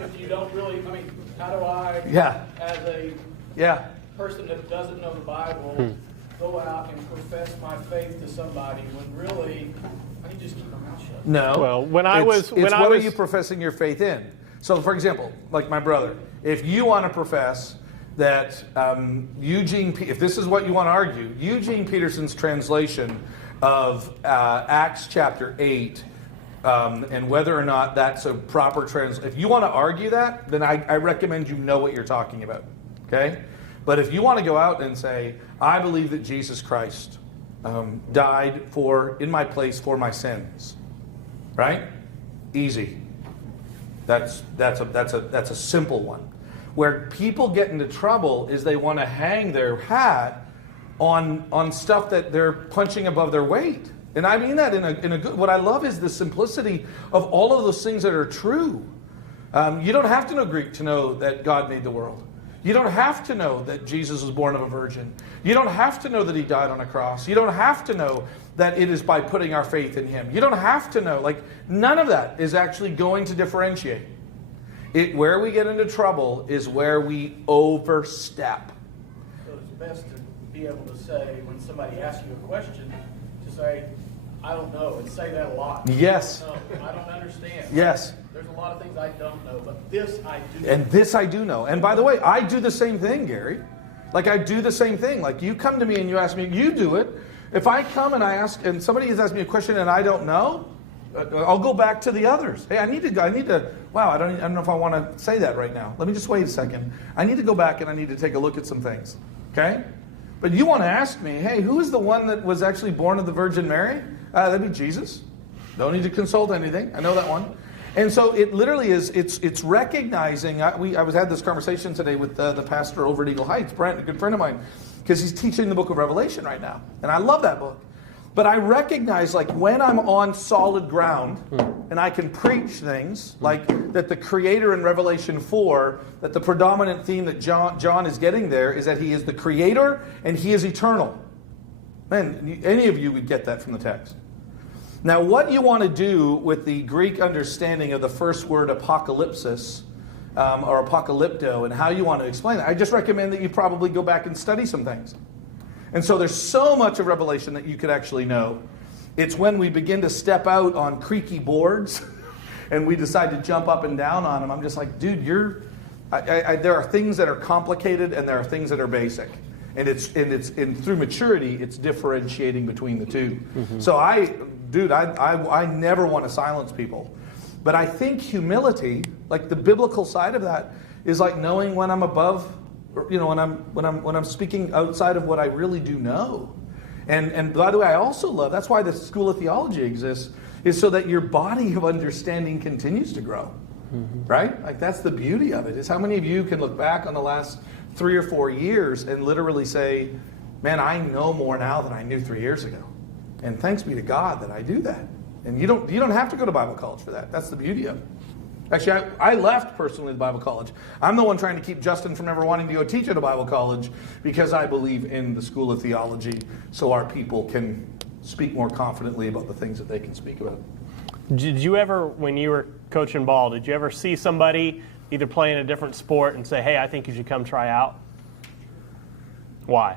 If you don't really, how do I, as a person that doesn't know the Bible, go out and profess my faith to somebody when really I need to just keep my mouth shut? No. Well, what are you professing your faith in? So, for example, like my brother, if you want to profess that if this is what you want to argue, Eugene Peterson's translation of Acts chapter 8, and whether or not that's a proper translation, if you want to argue that, then I recommend you know what you're talking about, okay? But if you want to go out and say, I believe that Jesus Christ died in my place for my sins, right? Easy. That's a simple one. Where people get into trouble is they want to hang their hat on stuff that they're punching above their weight. And I mean that in a good. What I love is the simplicity of all of those things that are true. You don't have to know Greek to know that God made the world. You don't have to know that Jesus was born of a virgin. You don't have to know that he died on a cross. You don't have to know that it is by putting our faith in him. You don't have to know. Like, none of that is actually going to differentiate. Where we get into trouble is where we overstep. So it's best to be able to say, when somebody asks you a question, to say, I don't know, and say that a lot. Yes. No, I don't understand. Yes. There's a lot of things I don't know, but this I do know. And this I do know. And by the way, I do the same thing, Gary. Like, I do the same thing. Like, you come to me and you ask me, you do it. If I come and I ask, and somebody has asked me a question and I don't know, I'll go back to the others. Hey, I need to, wow, I don't know if I want to say that right now. Let me just wait a second. I need to go back and I need to take a look at some things. Okay? But you want to ask me, hey, who is the one that was actually born of the Virgin Mary? That'd be Jesus. Don't need to consult anything. I know that one. And so it literally is, it's recognizing, I had this conversation today with the pastor over at Eagle Heights, Brent, a good friend of mine, because he's teaching the book of Revelation right now. And I love that book. But I recognize, like, when I'm on solid ground and I can preach things like that the Creator in Revelation 4, that the predominant theme that John is getting there is that he is the Creator and he is eternal. Man, any of you would get that from the text. Now, what you want to do with the Greek understanding of the first word apocalypsis or apocalypto, and how you want to explain that. I just recommend that you probably go back and study some things. And so there's so much of Revelation that you could actually know. It's when we begin to step out on creaky boards and we decide to jump up and down on them. I'm just like, dude, there are things that are complicated and there are things that are basic. And through maturity, it's differentiating between the two. Mm-hmm. So I never want to silence people. But I think humility, like the biblical side of that, is like knowing when I'm above, or, when I'm speaking outside of what I really do know. And by the way, I also love, that's why the School of Theology exists, is so that your body of understanding continues to grow. Mm-hmm. Right? Like that's the beauty of it, is how many of you can look back on the last 3 or 4 years and literally say, man, I know more now than I knew 3 years ago. And thanks be to God that I do that. And you don't have to go to Bible college for that. That's the beauty of it. Actually, I left personally the Bible college. I'm the one trying to keep Justin from ever wanting to go teach at a Bible college because I believe in the School of Theology so our people can speak more confidently about the things that they can speak about. Did you ever, when you were coaching ball, did you ever see somebody either playing a different sport and say, hey, I think you should come try out? Why?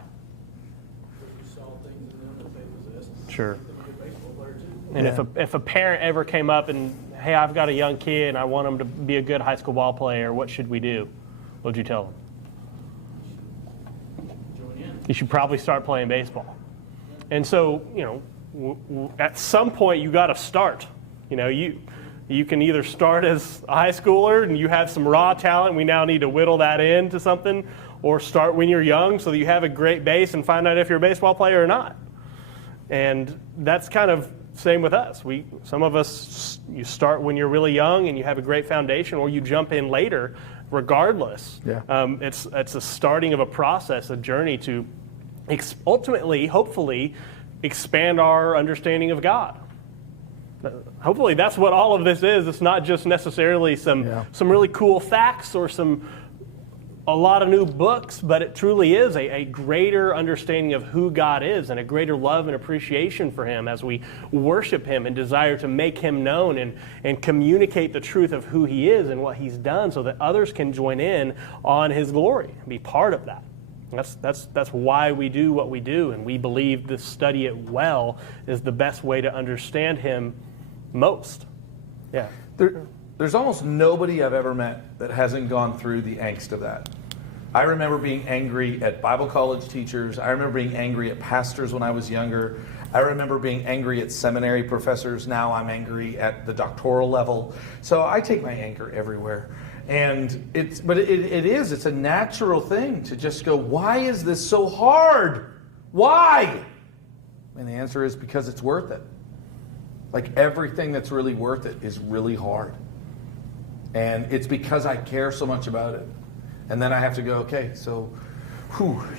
You saw things in them that they possessed. Sure. They were a baseball player too. And if a parent ever came up and, hey, I've got a young kid and I want him to be a good high school ball player, what should we do? What would you tell them? Join in. You should probably start playing baseball. And so, at some point you got to start. You can either start as a high schooler and you have some raw talent, we now need to whittle that into something, or start when you're young so that you have a great base and find out if you're a baseball player or not. And that's kind of same with us. Some of us, you start when you're really young and you have a great foundation, or you jump in later. Regardless, it's a starting of a process, a journey to ultimately, hopefully, expand our understanding of God. Hopefully that's what all of this is. It's not just necessarily some really cool facts or a lot of new books, but it truly is a greater understanding of who God is and a greater love and appreciation for Him as we worship Him and desire to make Him known and communicate the truth of who He is and what He's done so that others can join in on His glory and be part of that. That's why we do what we do, and we believe to study it well is the best way to understand Him most. Yeah. There's almost nobody I've ever met that hasn't gone through the angst of that. I remember being angry at Bible college teachers. I remember being angry at pastors when I was younger. I remember being angry at seminary professors. Now I'm angry at the doctoral level. So I take my anger everywhere. And it's a natural thing to just go, why is this so hard? Why? And the answer is because it's worth it. Like everything that's really worth it is really hard. And it's because I care so much about it. And then I have to go, okay, so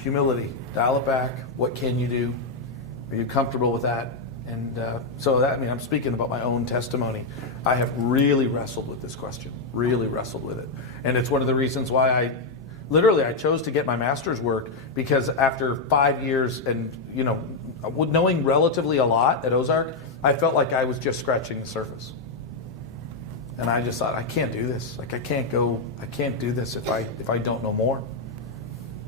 humility, dial it back. What can you do? Are you comfortable with that? And I'm speaking about my own testimony. I have really wrestled with this question, really wrestled with it. And it's one of the reasons why I chose to get my master's work, because after 5 years and, knowing relatively a lot at Ozark, I felt like I was just scratching the surface. And I just thought, I can't do this. Like I can't do this if I don't know more.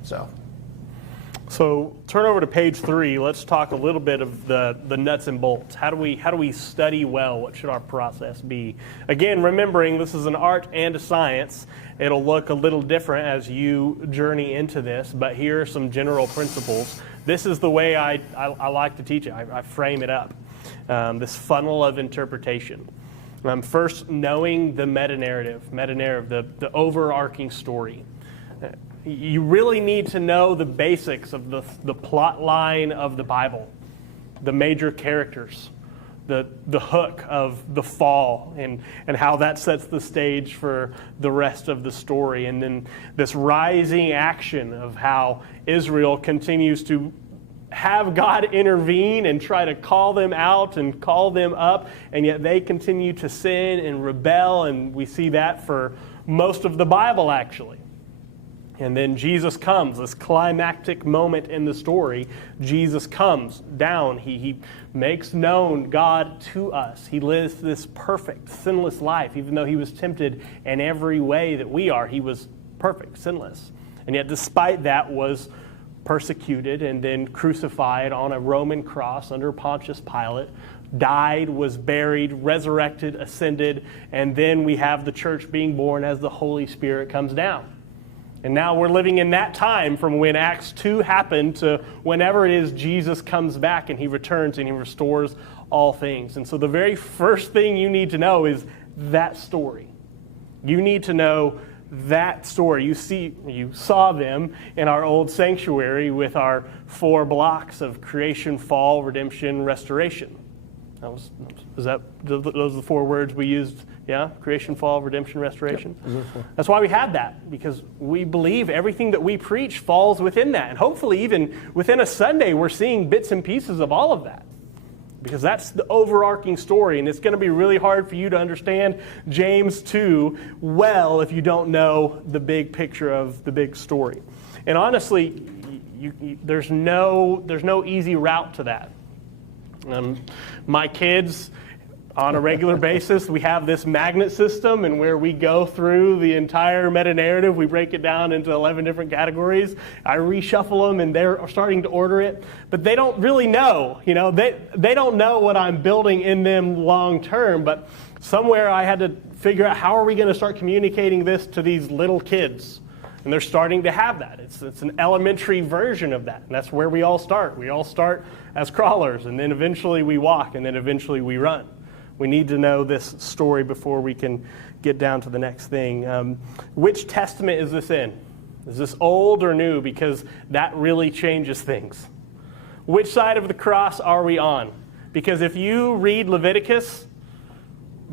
So turn over to page 3. Let's talk a little bit of the nuts and bolts. How do we study well? What should our process be? Again, remembering this is an art and a science. It'll look a little different as you journey into this, but here are some general principles. This is the way I like to teach it. I frame it up. This funnel of interpretation. First, knowing the meta-narrative, the overarching story. You really need to know the basics of the plot line of the Bible, the major characters, the hook of the fall, and how that sets the stage for the rest of the story. And then this rising action of how Israel continues to have God intervene and try to call them out and call them up, and yet they continue to sin and rebel, and we see that for most of the Bible, actually. And then Jesus comes, this climactic moment in the story. Jesus comes down. He makes known God to us. He lives this perfect, sinless life. Even though he was tempted in every way that we are, he was perfect, sinless. And yet despite that was persecuted and then crucified on a Roman cross under Pontius Pilate, died, was buried, resurrected, ascended, and then we have the church being born as the Holy Spirit comes down. And now we're living in that time from when Acts 2 happened to whenever it is Jesus comes back and he returns and he restores all things. And so the very first thing you need to know is that story. You need to know that story. You saw them in our old sanctuary with our 4 blocks of creation, fall, redemption, restoration. Those are the 4 words we used. Yeah, creation, fall, redemption, restoration. Yep. That's why we had that, because we believe everything that we preach falls within that. And hopefully even within a Sunday, we're seeing bits and pieces of all of that, because that's the overarching story. And it's going to be really hard for you to understand James 2 well if you don't know the big picture of the big story. And honestly, there's no easy route to that. My kids, on a regular basis, we have this magnet system, and where we go through the entire meta-narrative, we break it down into 11 different categories. I reshuffle them, and they're starting to order it. But they don't really know. They don't know what I'm building in them long term, but somewhere I had to figure out how are we going to start communicating this to these little kids. And they're starting to have that. It's an elementary version of that. And that's where we all start. We all start as crawlers, and then eventually we walk, and then eventually we run. We need to know this story before we can get down to the next thing. Which testament is this in? Is this old or new? Because that really changes things. Which side of the cross are we on? Because if you read Leviticus,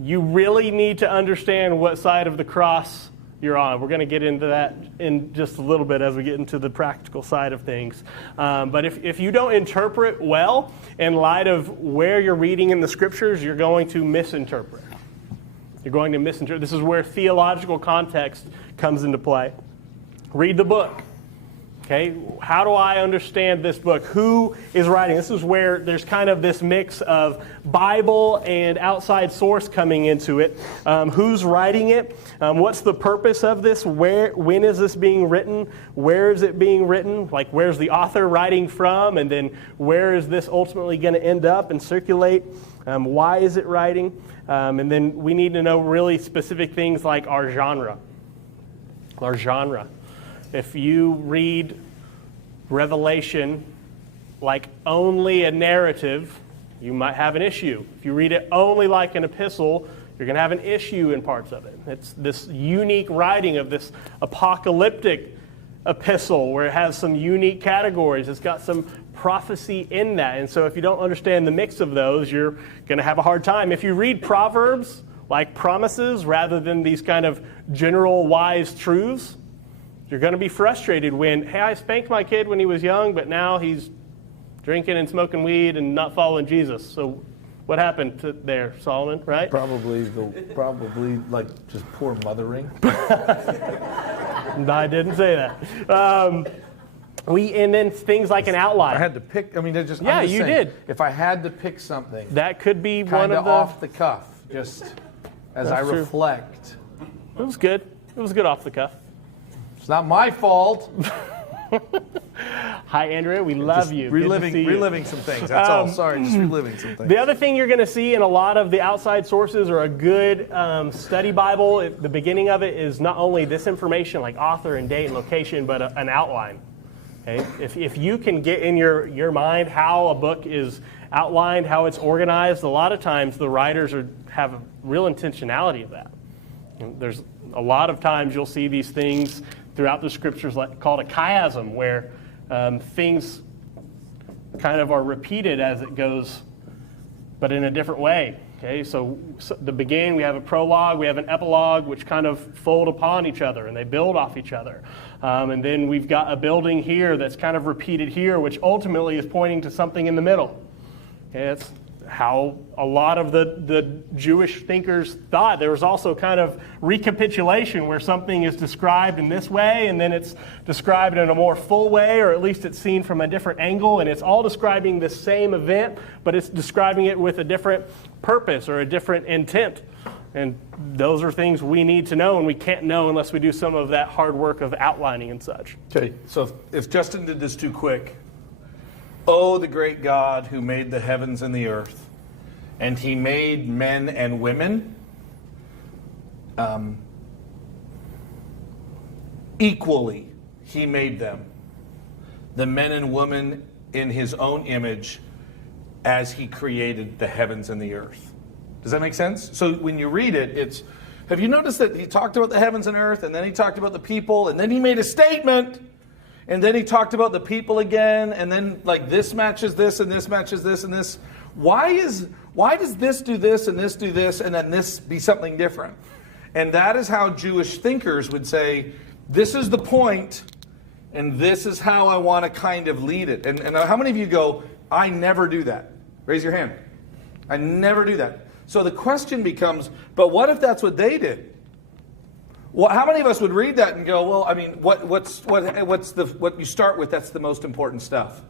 you really need to understand what side of the cross you're on. We're going to get into that in just a little bit as we get into the practical side of things. But if you don't interpret well in light of where you're reading in the scriptures, you're going to misinterpret. You're going to misinterpret. This is where theological context comes into play. Read the book. Okay, how do I understand this book? Who is writing? This is where there's kind of this mix of Bible and outside source coming into it. Who's writing it? What's the purpose of this? When is this being written? Where is it being written? Like, where's the author writing from? And then where is this ultimately going to end up and circulate? Why is it writing? And then we need to know really specific things like our genre. Our genre. If you read Revelation like only a narrative, you might have an issue. If you read it only like an epistle, you're going to have an issue in parts of it. It's this unique writing of this apocalyptic epistle where it has some unique categories. It's got some prophecy in that. And so if you don't understand the mix of those, you're going to have a hard time. If you read Proverbs like promises rather than these kind of general wise truths, you're going to be frustrated when, hey, I spanked my kid when he was young, but now he's drinking and smoking weed and not following Jesus. So what happened there, Solomon, right? Probably like just poor mothering. I didn't say that. And then things like an outline. I had to pick, I'm just you saying, did. If I had to pick something, that could be one kind of of the... off the cuff, just as I true. reflect. It was good. It was good off the cuff. It's not my fault. Hi, Andrea. We love you. Reliving some things. That's all. Sorry, just reliving some things. The other thing you're going to see in a lot of the outside sources or a good study Bible, the beginning of it is not only this information like author and date and location, but an outline. Okay? If you can get in your mind how a book is outlined, how it's organized, a lot of times the writers have a real intentionality of that. And there's a lot of times you'll see these things throughout the scriptures called a chiasm, where things kind of are repeated as it goes, but in a different way. Okay, so the beginning, we have a prologue, we have an epilogue, which kind of fold upon each other, and they build off each other. And then we've got a building here that's kind of repeated here, which ultimately is pointing to something in the middle. Okay, how a lot of the Jewish thinkers thought. There was also kind of recapitulation where something is described in this way and then it's described in a more full way, or at least it's seen from a different angle, and it's all describing the same event, but it's describing it with a different purpose or a different intent. And those are things we need to know, and we can't know unless we do some of that hard work of outlining and such. Okay, so if Justin did this too quick, oh, the great God who made the heavens and the earth, and he made men and women equally. He made them, the men and women in his own image, as he created the heavens and the earth. Does that make sense? So when you read it, it's, have you noticed that he talked about the heavens and earth, and then he talked about the people, and then he made a statement, and then he talked about the people again, and then like this matches this, and this matches this, and this. Why does this do this, and then this be something different? And that is how Jewish thinkers would say, this is the point, and this is how I want to kind of lead it. And how many of you go, I never do that? Raise your hand. I never do that. So the question becomes, but what if that's what they did? Well, how many of us would read that and go, well, I mean, what's what you start with? That's the most important stuff.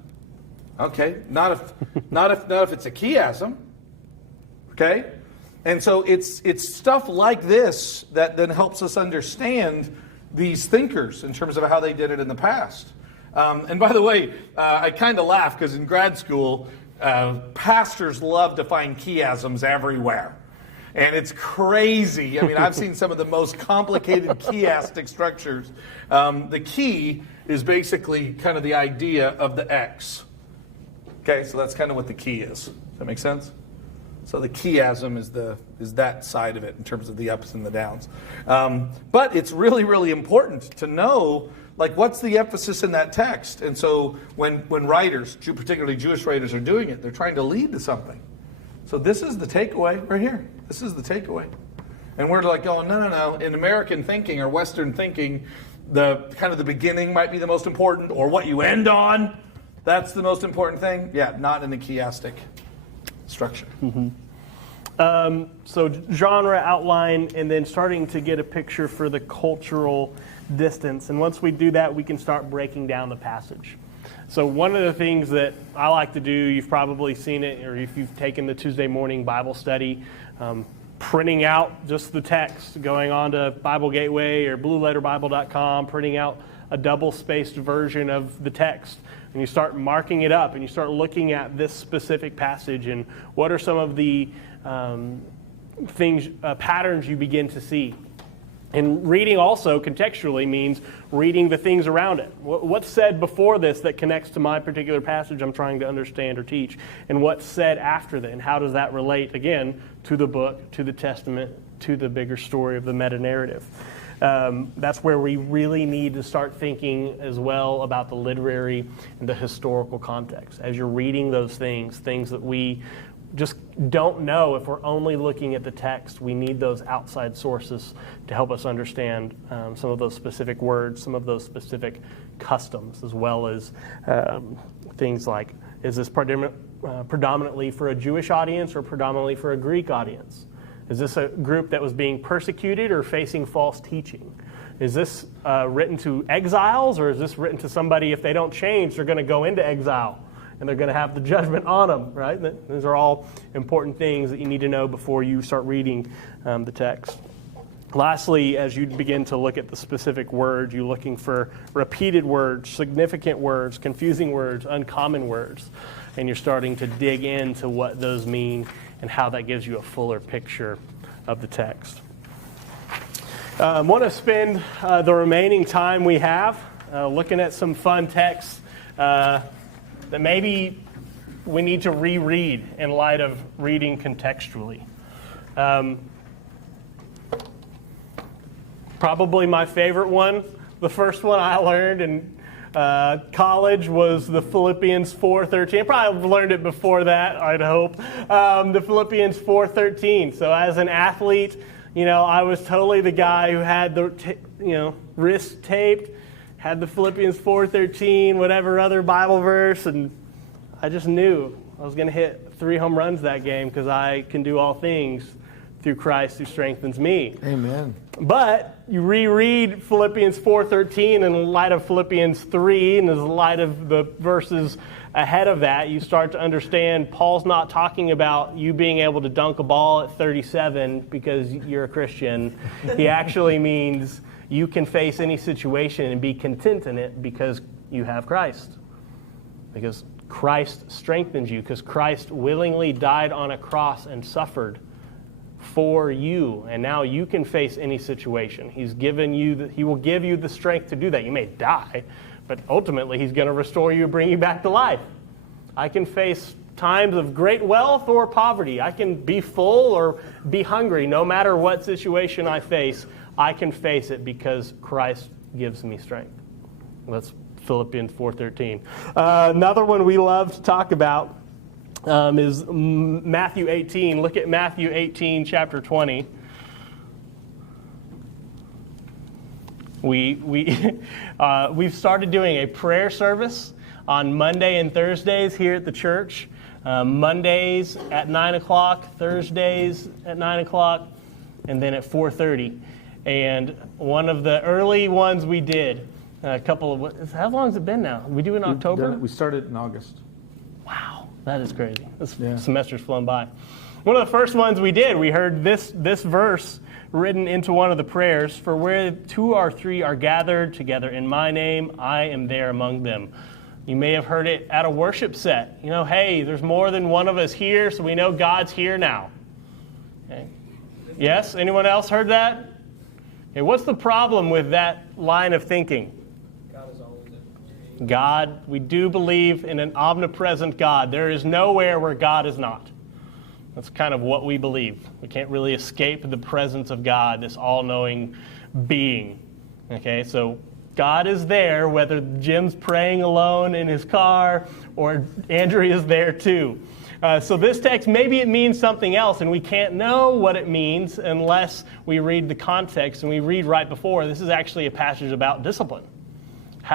Okay, not if it's a chiasm. Okay, and so it's stuff like this that then helps us understand these thinkers in terms of how they did it in the past. And by the way, I kind of laugh because in grad school, pastors love to find chiasms everywhere. And it's crazy. I mean, I've seen some of the most complicated chiastic structures. The chi is basically kind of the idea of the X. Okay, so that's kind of what the chi is. Does that make sense? So the chiasm is that side of it in terms of the ups and the downs. But it's really, really important to know, like, what's the emphasis in that text? And so when writers, particularly Jewish writers, are doing it, they're trying to lead to something. So this is the takeaway right here. This is the takeaway. And we're like going, no. In American thinking or Western thinking, the kind of the beginning might be the most important, or what you end on, that's the most important thing. Yeah, not in the chiastic structure. Mm-hmm. So genre outline, and then starting to get a picture for the cultural distance. And once we do that, we can start breaking down the passage. So one of the things that I like to do, you've probably seen it, or if you've taken the Tuesday morning Bible study, printing out just the text, going on to Bible Gateway or blueletterbible.com, printing out a double-spaced version of the text. And you start marking it up, and you start looking at this specific passage, and what are some of the patterns you begin to see. And reading also contextually means reading the things around it. What's said before this that connects to my particular passage I'm trying to understand or teach? And what's said after that? And how does that relate, again, to the book, to the Testament, to the bigger story of the meta-narrative? That's where we really need to start thinking as well about the literary and the historical context. As you're reading those things that we just don't know if we're only looking at the text. We need those outside sources to help us understand some of those specific words, some of those specific customs, as well as things like, is this predominantly for a Jewish audience or predominantly for a Greek audience? Is this a group that was being persecuted or facing false teaching? Is this written to exiles, or is this written to somebody, if they don't change, they're going to go into exile? And they're going to have the judgment on them, right? Those are all important things that you need to know before you start reading the text. Lastly, as you begin to look at the specific words, you're looking for repeated words, significant words, confusing words, uncommon words, and you're starting to dig into what those mean and how that gives you a fuller picture of the text. I want to spend the remaining time we have looking at some fun texts that maybe we need to reread in light of reading contextually. Probably my favorite one, the first one I learned in college, was the Philippians 4:13. I probably learned it before that, I'd hope. The Philippians 4:13. So as an athlete, I was totally the guy who had the wrist taped, had the Philippians 4:13, whatever other Bible verse, and I just knew I was going to hit 3 home runs that game because I can do all things through Christ who strengthens me. Amen. But you reread Philippians 4:13 in light of Philippians 3 and in light of the verses ahead of that, you start to understand Paul's not talking about you being able to dunk a ball at 37 because you're a Christian. He actually means you can face any situation and be content in it because you have Christ. Because Christ strengthens you, because Christ willingly died on a cross and suffered for you, and now you can face any situation. He will give you the strength to do that. You may die, but ultimately He's going to restore you and bring you back to life. I can face times of great wealth or poverty. I can be full or be hungry. No matter what situation I face, I can face it because Christ gives me strength. That's Philippians 4:13. Another one we love to talk about is Matthew 18. Look at Matthew 18, chapter 20. We've started doing a prayer service on Monday and Thursdays here at the church. Mondays at 9 o'clock, Thursdays at 9 o'clock, and then at 4:30. And one of the early ones we did, how long has it been now? We do it in October? We started in August. Wow, that is crazy. This Yeah. semester's flown by. One of the first ones we did, we heard this verse written into one of the prayers, "For where 2 or 3 are gathered together in my name, I am there among them." You may have heard it at a worship set. Hey, there's more than one of us here, so we know God's here now. Okay. Yes? Anyone else heard that? Okay, what's the problem with that line of thinking? God is always in. God, we do believe in an omnipresent God. There is nowhere where God is not. That's kind of what we believe. We can't really escape the presence of God, this all-knowing being. Okay, so God is there, whether Jim's praying alone in his car or Andrea is there too. So this text, maybe it means something else, and we can't know what it means unless we read the context. And we read right before, this is actually a passage about discipline.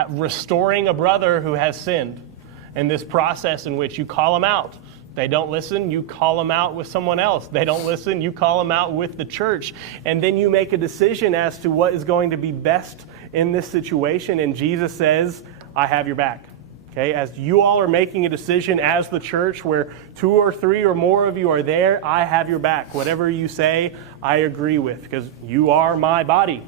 Restoring a brother who has sinned. And this process in which you call them out. They don't listen, you call them out with someone else. They don't listen, you call them out with the church. And then you make a decision as to what is going to be best in this situation. And Jesus says, I have your back. Okay, as you all are making a decision as the church where 2 or 3 or more of you are there, I have your back. Whatever you say, I agree with, because you are my body.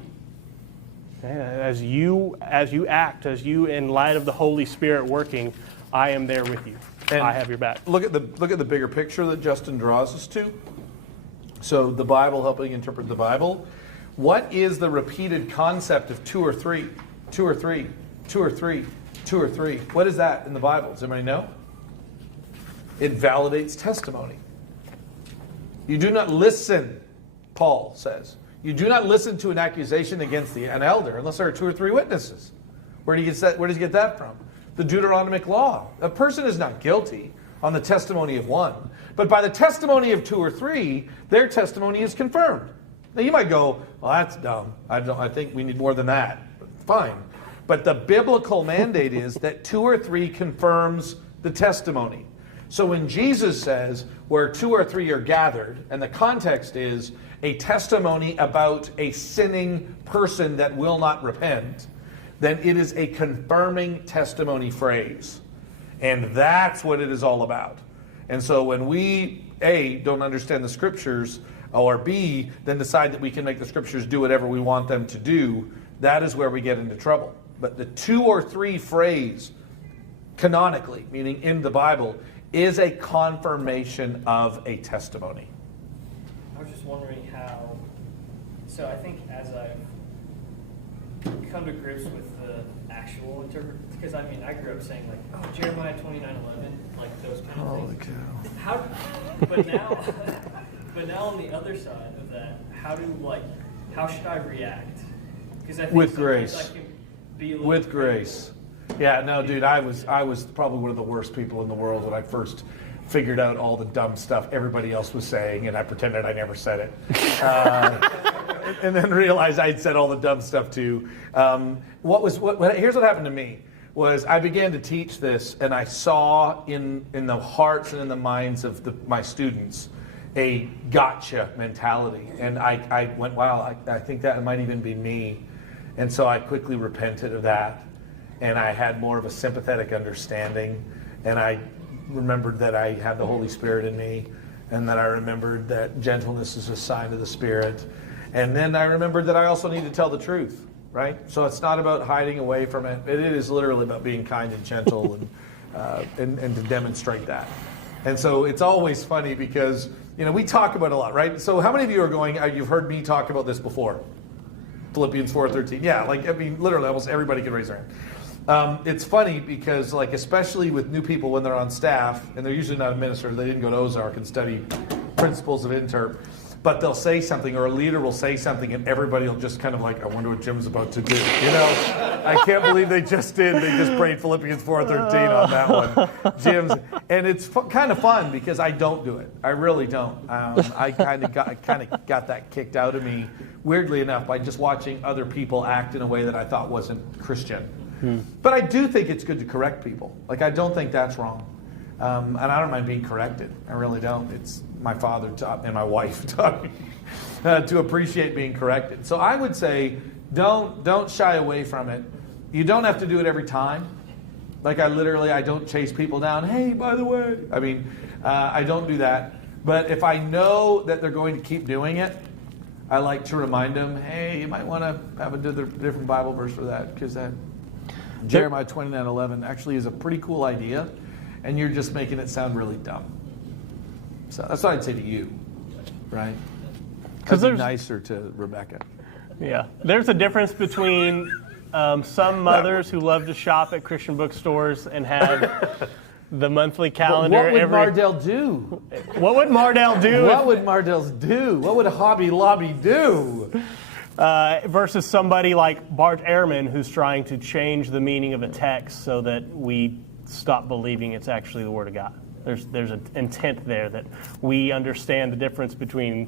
Okay, as you act, as you in light of the Holy Spirit working, I am there with you. And I have your back. Look at the bigger picture that Justin draws us to. So the Bible, helping interpret the Bible. What is the repeated concept of 2 or 3? 2 or 3, 2 or 3, 2 or 3. What is that in the Bible? Does anybody know? It validates testimony. You do not listen, Paul says. You do not listen to an accusation against an elder unless there are 2 or 3 witnesses. Where does he get that from? The Deuteronomic law. A person is not guilty on the testimony of 1, but by the testimony of 2 or 3, their testimony is confirmed. Now you might go, well, that's dumb. I think we need more than that. Fine. But the biblical mandate is that 2 or 3 confirms the testimony. So when Jesus says where 2 or 3 are gathered, and the context is a testimony about a sinning person that will not repent, then it is a confirming testimony phrase. And that's what it is all about. And so when we, A, don't understand the Scriptures, or B, then decide that we can make the Scriptures do whatever we want them to do, that is where we get into trouble. But the 2 or 3 phrase, canonically, meaning in the Bible, is a confirmation of a testimony. I was just wondering how, so I think as I've come to grips with the actual interpretation, because I grew up saying like, oh, Jeremiah 29:11, like those kind of things. How, but now on the other side of that, how should I react? Because I think With sometimes grace. I can be a little With grace. Yeah, no, dude, I was probably one of the worst people in the world when I first figured out all the dumb stuff everybody else was saying, and I pretended I never said it. And then realized I'd said all the dumb stuff too. Here's what happened to me. was I began to teach this, and I saw in the hearts and in the minds of my students a gotcha mentality. And I went, wow, I think that might even be me. And so I quickly repented of that. And I had more of a sympathetic understanding. And I remembered that I had the Holy Spirit in me. And that I remembered that gentleness is a sign of the Spirit. And then I remembered that I also need to tell the truth, right? So it's not about hiding away from it. It is literally about being kind and gentle and to demonstrate that. And so it's always funny because, we talk about it a lot, right? So how many of you are going, you've heard me talk about this before? Philippians 4:13. Yeah, literally almost everybody can raise their hand. It's funny because, especially with new people when they're on staff, and they're usually not a minister, they didn't go to Ozark and study principles of interp, but they'll say something, or a leader will say something, and everybody will just kind of I wonder what Jim's about to do. I can't believe they just did. They just prayed Philippians 4:13 on that one. Jim's, and it's kind of fun because I don't do it. I really don't. I kind of got that kicked out of me, weirdly enough, by just watching other people act in a way that I thought wasn't Christian. But I do think it's good to correct people. I don't think that's wrong. And I don't mind being corrected. I really don't. It's my father taught and my wife taught me to appreciate being corrected. So I would say don't shy away from it. You don't have to do it every time. I don't chase people down. Hey, by the way. I don't do that. But if I know that they're going to keep doing it, I like to remind them, hey, you might want to have a different Bible verse for that, because that Jeremiah 29:11 actually is a pretty cool idea. And you're just making it sound really dumb. So that's what I'd say to you, right? Because they're nicer to Rebecca. Yeah, there's a difference between some mothers who love to shop at Christian bookstores and have the monthly calendar. What would Mardell do? What would Mardell do? What would Mardell's do? What would Hobby Lobby do? Versus somebody like Bart Ehrman, who's trying to change the meaning of a text so that we stop believing it's actually the Word of God. There's an intent there that we understand the difference between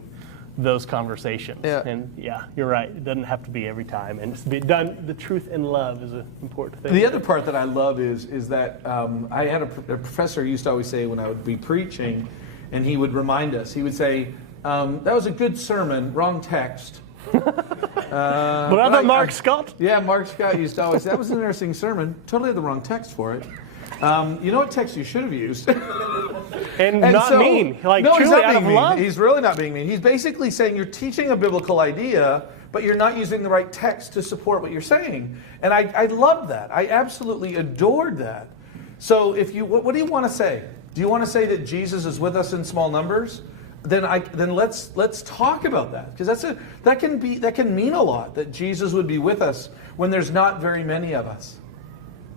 those conversations. Yeah. And yeah, you're right. It doesn't have to be every time. And it's to be done, the truth in love is an important thing. The other part that I love is that I had a professor who used to always say when I would be preaching, and he would remind us, he would say, that was a good sermon, wrong text. But I thought Mark Scott? Yeah, Mark Scott used to always say, that was an interesting sermon. Totally had the wrong text for it. You know what text you should have used? and not so, mean. No, truly he's not out being of mean. love. He's really not being mean. He's basically saying you're teaching a biblical idea, but you're not using the right text to support what you're saying. And I loved that. I absolutely adored that. So what do you want to say? Do you want to say that Jesus is with us in small numbers? Then let's talk about that, because that can mean a lot, that Jesus would be with us when there's not very many of us.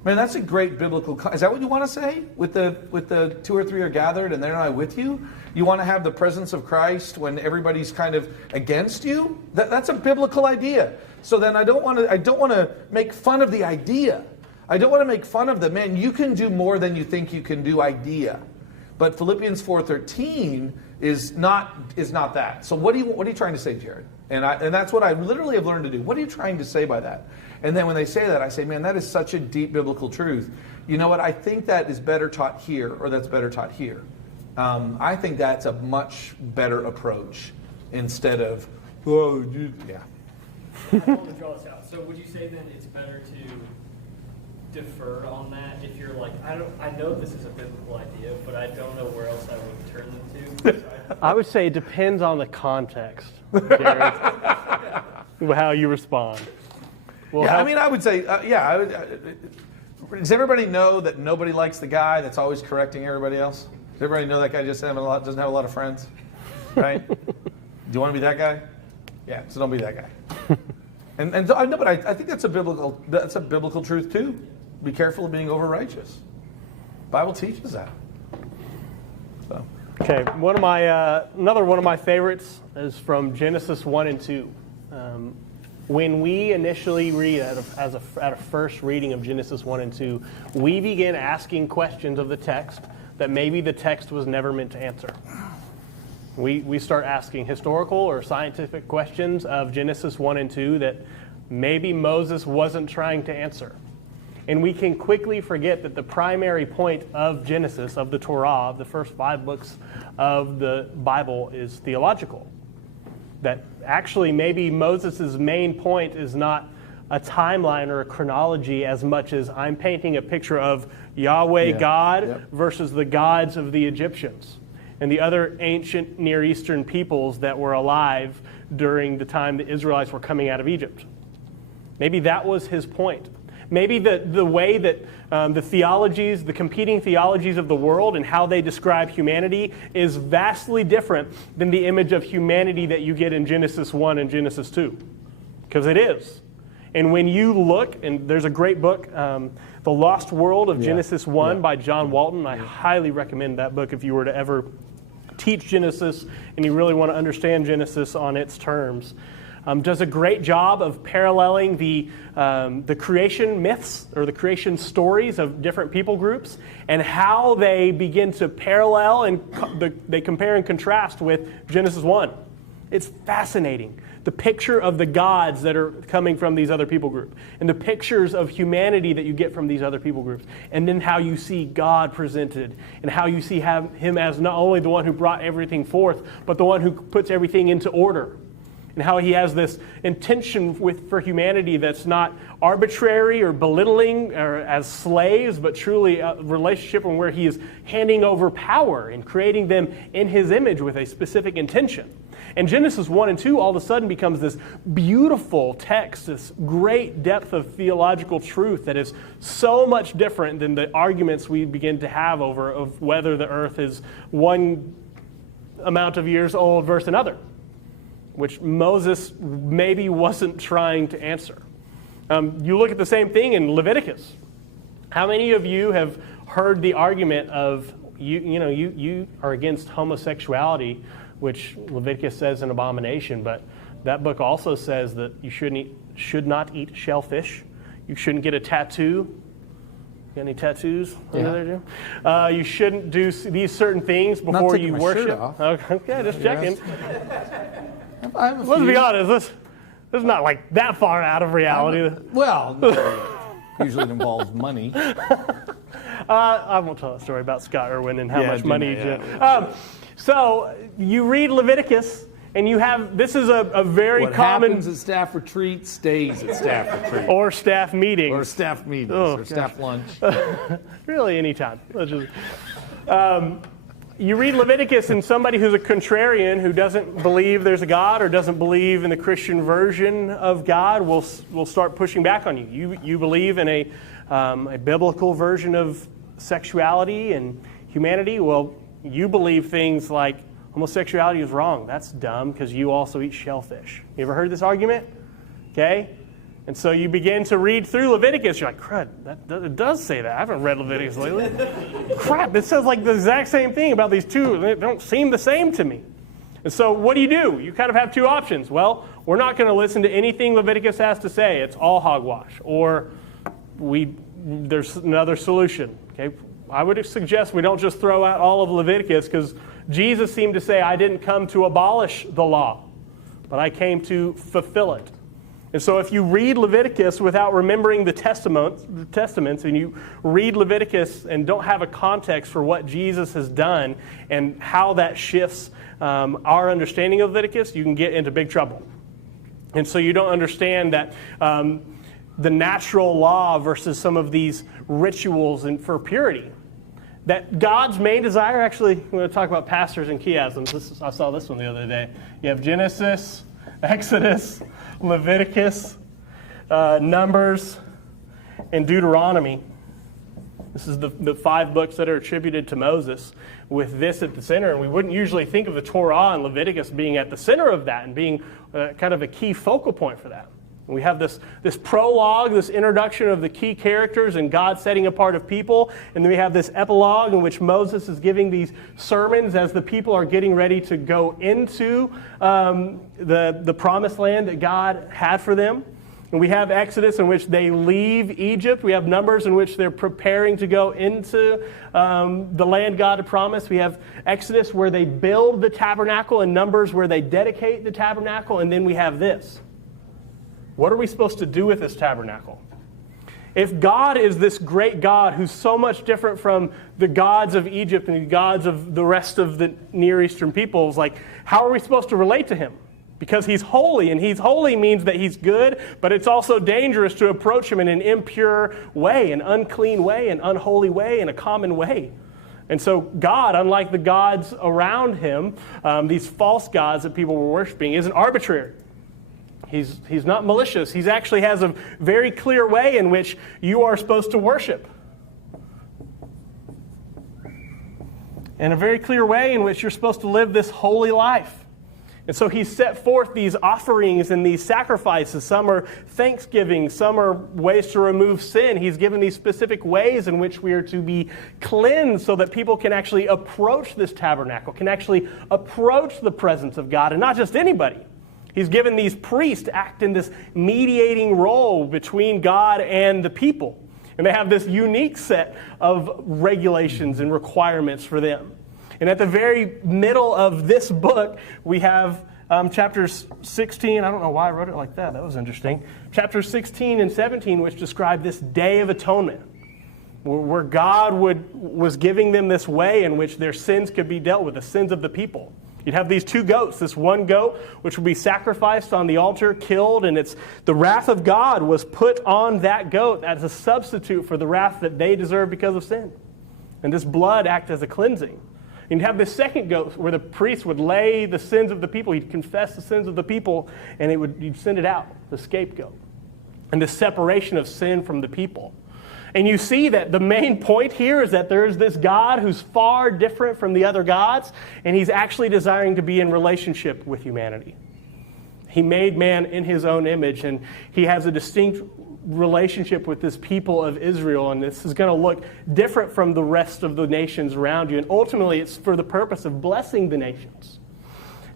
Man, that's a great biblical. Is that what you want to say? With the 2 or 3 are gathered and they're not with you? You want to have the presence of Christ when everybody's kind of against you? That's a biblical idea. So then I don't want to make fun of the idea. I don't want to make fun of the man. You can do more than you think you can do idea. But Philippians 4:13 is not that. So what are you trying to say, Jared? And that's what I literally have learned to do. What are you trying to say by that? And then when they say that, I say, man, that is such a deep biblical truth. You know what? I think that is better taught here, or that's better taught here. I think that's a much better approach instead of, yeah. I want to draw this out. So would you say then it's better to defer on that if you're like, I know this is a biblical idea, but I don't know where else I would turn them to? I would say it depends on the context, Jared, how you respond. Well, I would say, does everybody know that nobody likes the guy that's always correcting everybody else? Does everybody know that guy doesn't have a lot of friends? Right? Do you want to be that guy? Yeah, so don't be that guy. And so, I know, but I think that's a biblical truth too. Be careful of being over righteous. The Bible teaches that. So. Okay, another one of my favorites is from Genesis 1 and 2. When we initially read at a first reading of Genesis 1 and 2, we begin asking questions of the text that maybe the text was never meant to answer. We start asking historical or scientific questions of Genesis 1 and 2 that maybe Moses wasn't trying to answer. And we can quickly forget that the primary point of Genesis, of the Torah, of the first 5 books of the Bible, is theological. That actually maybe Moses' main point is not a timeline or a chronology as much as I'm painting a picture of Yahweh God versus the gods of the Egyptians and the other ancient Near Eastern peoples that were alive during the time the Israelites were coming out of Egypt. Maybe that was his point. Maybe the way that the theologies, the competing theologies of the world and how they describe humanity is vastly different than the image of humanity that you get in Genesis 1 and Genesis 2. Because it is. And when you look, and there's a great book, The Lost World of Genesis 1 by John Walton. I highly recommend that book if you were to ever teach Genesis and you really want to understand Genesis on its terms. Does a great job of paralleling the creation myths or the creation stories of different people groups and how they begin to parallel and they compare and contrast with Genesis 1. It's fascinating. The picture of the gods that are coming from these other people groups and the pictures of humanity that you get from these other people groups, and then how you see God presented and how you see him as not only the one who brought everything forth, but the one who puts everything into order. And how he has this intention for humanity that's not arbitrary or belittling or as slaves, but truly a relationship where he is handing over power and creating them in his image with a specific intention. And Genesis 1 and 2 all of a sudden becomes this beautiful text, this great depth of theological truth that is so much different than the arguments we begin to have over of whether the earth is one amount of years old versus another, which Moses maybe wasn't trying to answer. You look at the same thing in Leviticus. How many of you have heard the argument of, you are against homosexuality, which Leviticus says an abomination, but that book also says that you should not eat shellfish. You shouldn't get a tattoo. Got any tattoos over there, Jim? You shouldn't do these certain things before you worship. Okay, just checking. Let's be honest. This is not like that far out of reality. Well, usually it involves money. I won't tell a story about Scott Irwin and how much money he did. So you read Leviticus, and you have, this is a very what common... happens at staff retreat stays at staff retreat. Or staff meetings. Or staff meetings, or staff lunch. Really, anytime. You read Leviticus, and somebody who's a contrarian who doesn't believe there's a God or doesn't believe in the Christian version of God will start pushing back on you. You believe in a biblical version of sexuality and humanity. Well, you believe things like homosexuality is wrong. That's dumb because you also eat shellfish. You ever heard this argument? Okay? And so you begin to read through Leviticus. You're like, crud, it does say that. I haven't read Leviticus lately. Crap, it says like the exact same thing about these two. They don't seem the same to me. And so what do? You kind of have two options. Well, we're not going to listen to anything Leviticus has to say. It's all hogwash. Or there's another solution. Okay? I would suggest we don't just throw out all of Leviticus because Jesus seemed to say, I didn't come to abolish the law, but I came to fulfill it. And so if you read Leviticus without remembering the testaments, and you read Leviticus and don't have a context for what Jesus has done and how that shifts our understanding of Leviticus, you can get into big trouble. And so you don't understand that the natural law versus some of these rituals and for purity. That God's main desire, actually, we're going to talk about pastors and chiasms. I saw this one the other day. You have Genesis, Exodus, Leviticus, Numbers, and Deuteronomy. This is the 5 books that are attributed to Moses with this at the center. And we wouldn't usually think of the Torah and Leviticus being at the center of that and being kind of a key focal point for that. We have this prologue, this introduction of the key characters and God setting apart of people. And then we have this epilogue in which Moses is giving these sermons as the people are getting ready to go into the promised land that God had for them. And we have Exodus in which they leave Egypt. We have Numbers in which they're preparing to go into the land God had promised. We have Exodus where they build the tabernacle, and Numbers where they dedicate the tabernacle. And then we have this. What are we supposed to do with this tabernacle? If God is this great God who's so much different from the gods of Egypt and the gods of the rest of the Near Eastern peoples, like, how are we supposed to relate to him? Because he's holy, and he's holy means that he's good, but it's also dangerous to approach him in an impure way, an unclean way, an unholy way, and a common way. And so God, unlike the gods around him, these false gods that people were worshiping, isn't arbitrary. He's not malicious. He actually has a very clear way in which you are supposed to worship. And a very clear way in which you're supposed to live this holy life. And so he's set forth these offerings and these sacrifices. Some are thanksgiving, some are ways to remove sin. He's given these specific ways in which we are to be cleansed so that people can actually approach this tabernacle, can actually approach the presence of God, and not just anybody. He's given these priests to act in this mediating role between God and the people. And they have this unique set of regulations and requirements for them. And at the very middle of this book, we have chapters 16. I don't know why I wrote it like that. That was interesting. Chapters 16 and 17, which describe this Day of Atonement, where God was giving them this way in which their sins could be dealt with, the sins of the people. You'd have these two goats, this one goat, which would be sacrificed on the altar, killed, and the wrath of God was put on that goat as a substitute for the wrath that they deserve because of sin. And this blood acted as a cleansing. And you'd have this second goat where the priest would lay the sins of the people, he'd confess the sins of the people, and you'd send it out, the scapegoat. And the separation of sin from the people. And you see that the main point here is that there is this God who's far different from the other gods, and he's actually desiring to be in relationship with humanity. He made man in his own image, and he has a distinct relationship with this people of Israel, and this is going to look different from the rest of the nations around you. And ultimately, it's for the purpose of blessing the nations.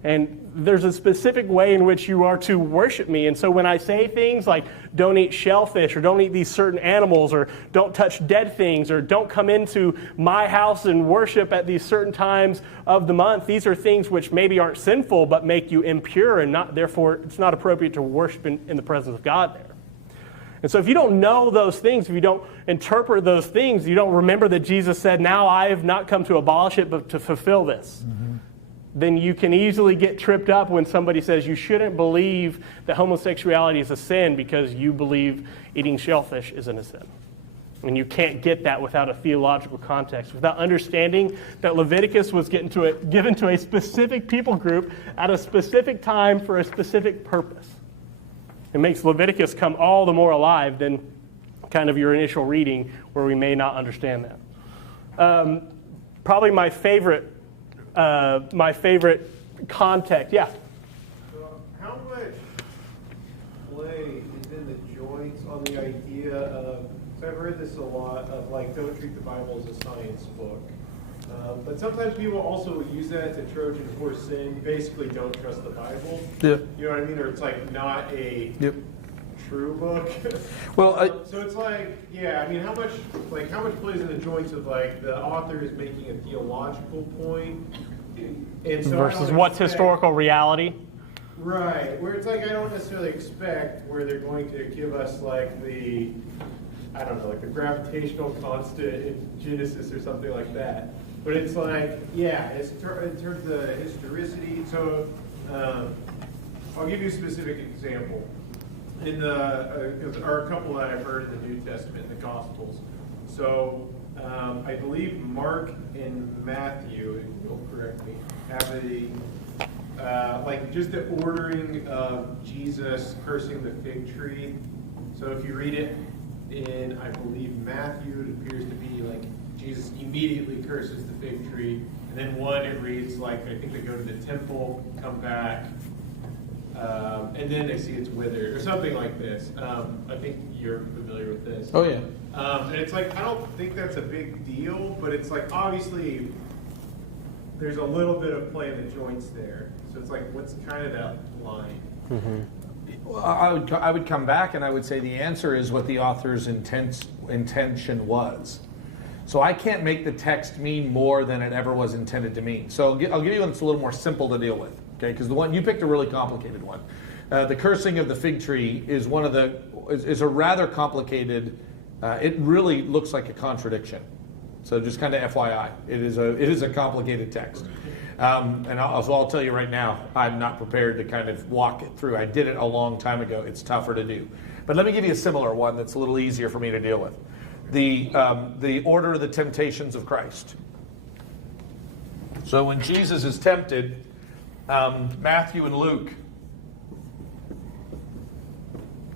And there's a specific way in which you are to worship me. And so when I say things like don't eat shellfish or don't eat these certain animals or don't touch dead things or don't come into my house and worship at these certain times of the month, these are things which maybe aren't sinful but make you impure, and therefore it's not appropriate to worship in the presence of God there. And so if you don't know those things, if you don't interpret those things, you don't remember that Jesus said, now I have not come to abolish it but to fulfill this. Mm-hmm. Then you can easily get tripped up when somebody says you shouldn't believe that homosexuality is a sin because you believe eating shellfish isn't a sin. And you can't get that without a theological context, without understanding that Leviticus was given to a specific people group at a specific time for a specific purpose. It makes Leviticus come all the more alive than kind of your initial reading where we may not understand that. Probably my favorite context, yeah. So how much play is in the joints on the idea of, so I've heard this a lot, of like, don't treat the Bible as a science book. But sometimes people also use that to Trojan horse sin, basically don't trust the Bible. Yeah. You know what I mean? Or it's like not a true book. Well, so it's like, yeah, I mean, how much plays in the joints of like the author is making a theological point, and so versus what's historical reality? Right, where it's like I don't necessarily expect where they're going to give us like the, I don't know, like the gravitational constant in Genesis or something like that. But it's like, yeah, it's in terms of the historicity. So I'll give you a specific example. In there are a couple that I've heard in the New Testament, in the Gospels. So I believe Mark and Matthew, if you'll correct me, have like just the ordering of Jesus cursing the fig tree. So if you read it in, I believe, Matthew, it appears to be like Jesus immediately curses the fig tree. And then one, it reads like, I think they go to the temple, come back, and then they see it's withered, or something like this. I think you're familiar with this. oh yeah. And it's like, I don't think that's a big deal, but it's like, obviously, there's a little bit of play in the joints there. So it's like, what's kind of that line? Mm-hmm. Well, I would come back and I would say the answer is what the author's intention was. So I can't make the text mean more than it ever was intended to mean. So I'll give you one that's a little more simple to deal with, okay? Because the one you picked a really complicated one. The cursing of the fig tree is a rather complicated It really looks like a contradiction. So just kind of FYI, it is a complicated text. And I'll tell you right now, I'm not prepared to kind of walk it through. I did it a long time ago. It's tougher to do. But let me give you a similar one that's a little easier for me to deal with. The order of the temptations of Christ. So when Jesus is tempted, Matthew and Luke,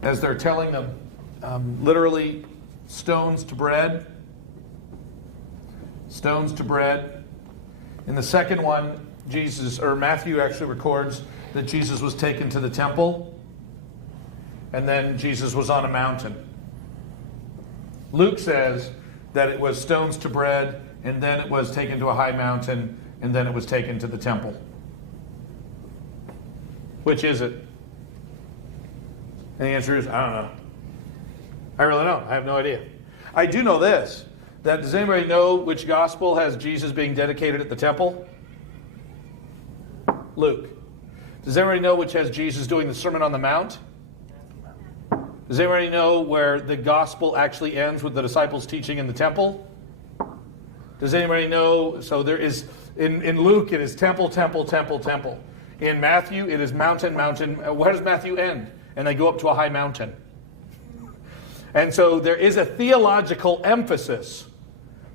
as they're telling them, literally stones to bread. Stones to bread. In the second one, Matthew actually records that Jesus was taken to the temple, and then Jesus was on a mountain. Luke says that it was stones to bread, and then it was taken to a high mountain, and then it was taken to the temple. Which is it? And the answer is, I don't know. I really don't. I have no idea. I do know this. That does anybody know which gospel has Jesus being dedicated at the temple? Luke. Does everybody know which has Jesus doing the Sermon on the Mount? Does anybody know where the gospel actually ends with the disciples teaching in the temple? Does anybody know? So there is, in Luke, it is temple, temple, temple, temple. In Matthew, it is mountain, mountain. Where does Matthew end? And they go up to a high mountain. And so there is a theological emphasis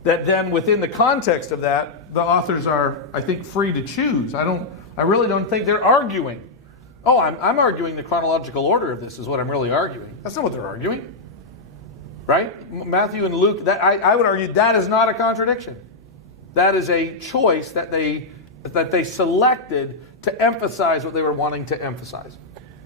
that then within the context of that, the authors are, I think, free to choose. I really don't think they're arguing. Oh, I'm arguing the chronological order of this is what I'm really arguing. That's not what they're arguing. Right? Matthew and Luke, I would argue that is not a contradiction. That is a choice that they selected to emphasize what they were wanting to emphasize.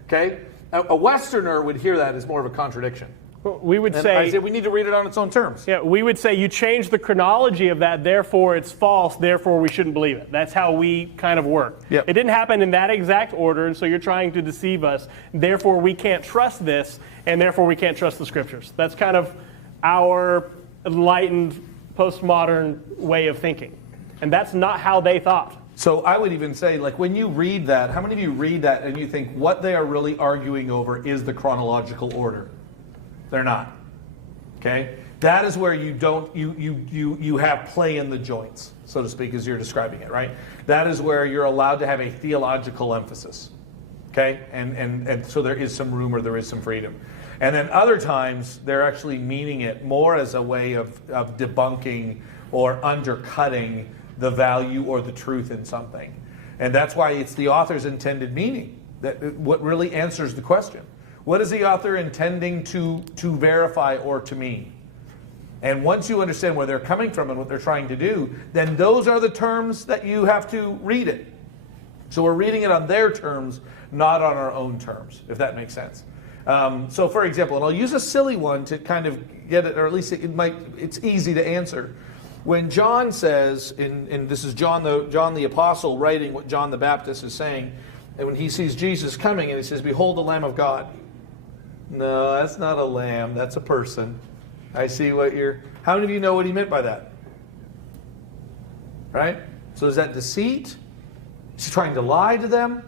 Okay? A Westerner would hear that as more of a contradiction. We would say, I say we need to read it on its own terms. Yeah, we would say you change the chronology of that, therefore it's false, therefore we shouldn't believe it. That's how we kind of work. Yep. It didn't happen in that exact order, and so you're trying to deceive us. Therefore we can't trust this, and therefore we can't trust the scriptures. That's kind of our enlightened, postmodern way of thinking. And that's not how they thought. So I would even say, like, when you read that, how many of you read that and you think what they are really arguing over is the chronological order? They're not. Okay? That is where you don't you have play in the joints, so to speak, as you're describing it, right? That is where you're allowed to have a theological emphasis. Okay? And so there is some room or there is some freedom. And then other times they're actually meaning it more as a way of debunking or undercutting the value or the truth in something. And that's why it's the author's intended meaning that what really answers the question. What is the author intending to verify or to mean? And once you understand where they're coming from and what they're trying to do, then those are the terms that you have to read it. So we're reading it on their terms, not on our own terms, if that makes sense. So for example, and I'll use a silly one to kind of get it, or at least it's easy to answer. When John says, and this is John the Apostle writing what John the Baptist is saying, and when he sees Jesus coming and he says, "Behold the Lamb of God." No, that's not a lamb, that's a person. I see what how many of you know what he meant by that? Right? So is that deceit? Is he trying to lie to them?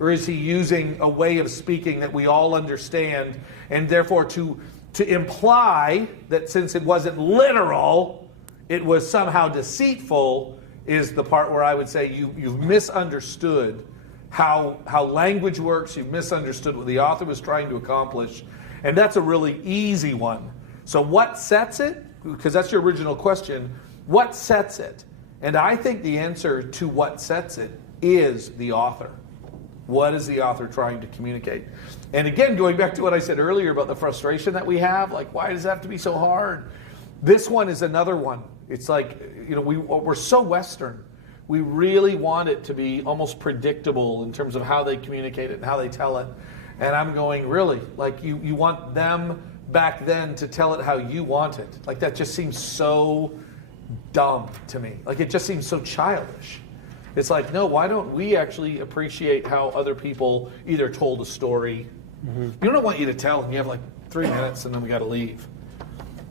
Or is he using a way of speaking that we all understand, and therefore to imply that since it wasn't literal, it was somehow deceitful, is the part where I would say you've misunderstood how language works. You've misunderstood what the author was trying to accomplish. And that's a really easy one. So what sets it? Because that's your original question. What sets it? And I think the answer to what sets it is the author. What is the author trying to communicate? And again, going back to what I said earlier about the frustration that we have, like, why does it have to be so hard? This one is another one. It's like, we're so Western. We really want it to be almost predictable in terms of how they communicate it and how they tell it. And I'm going, really? Like, you want them back then to tell it how you want it? Like, that just seems so dumb to me. Like, it just seems so childish. It's like, no, why don't we actually appreciate how other people either told a story? Mm-hmm. You don't want you to tell them. You have like 3 minutes and then we got to leave.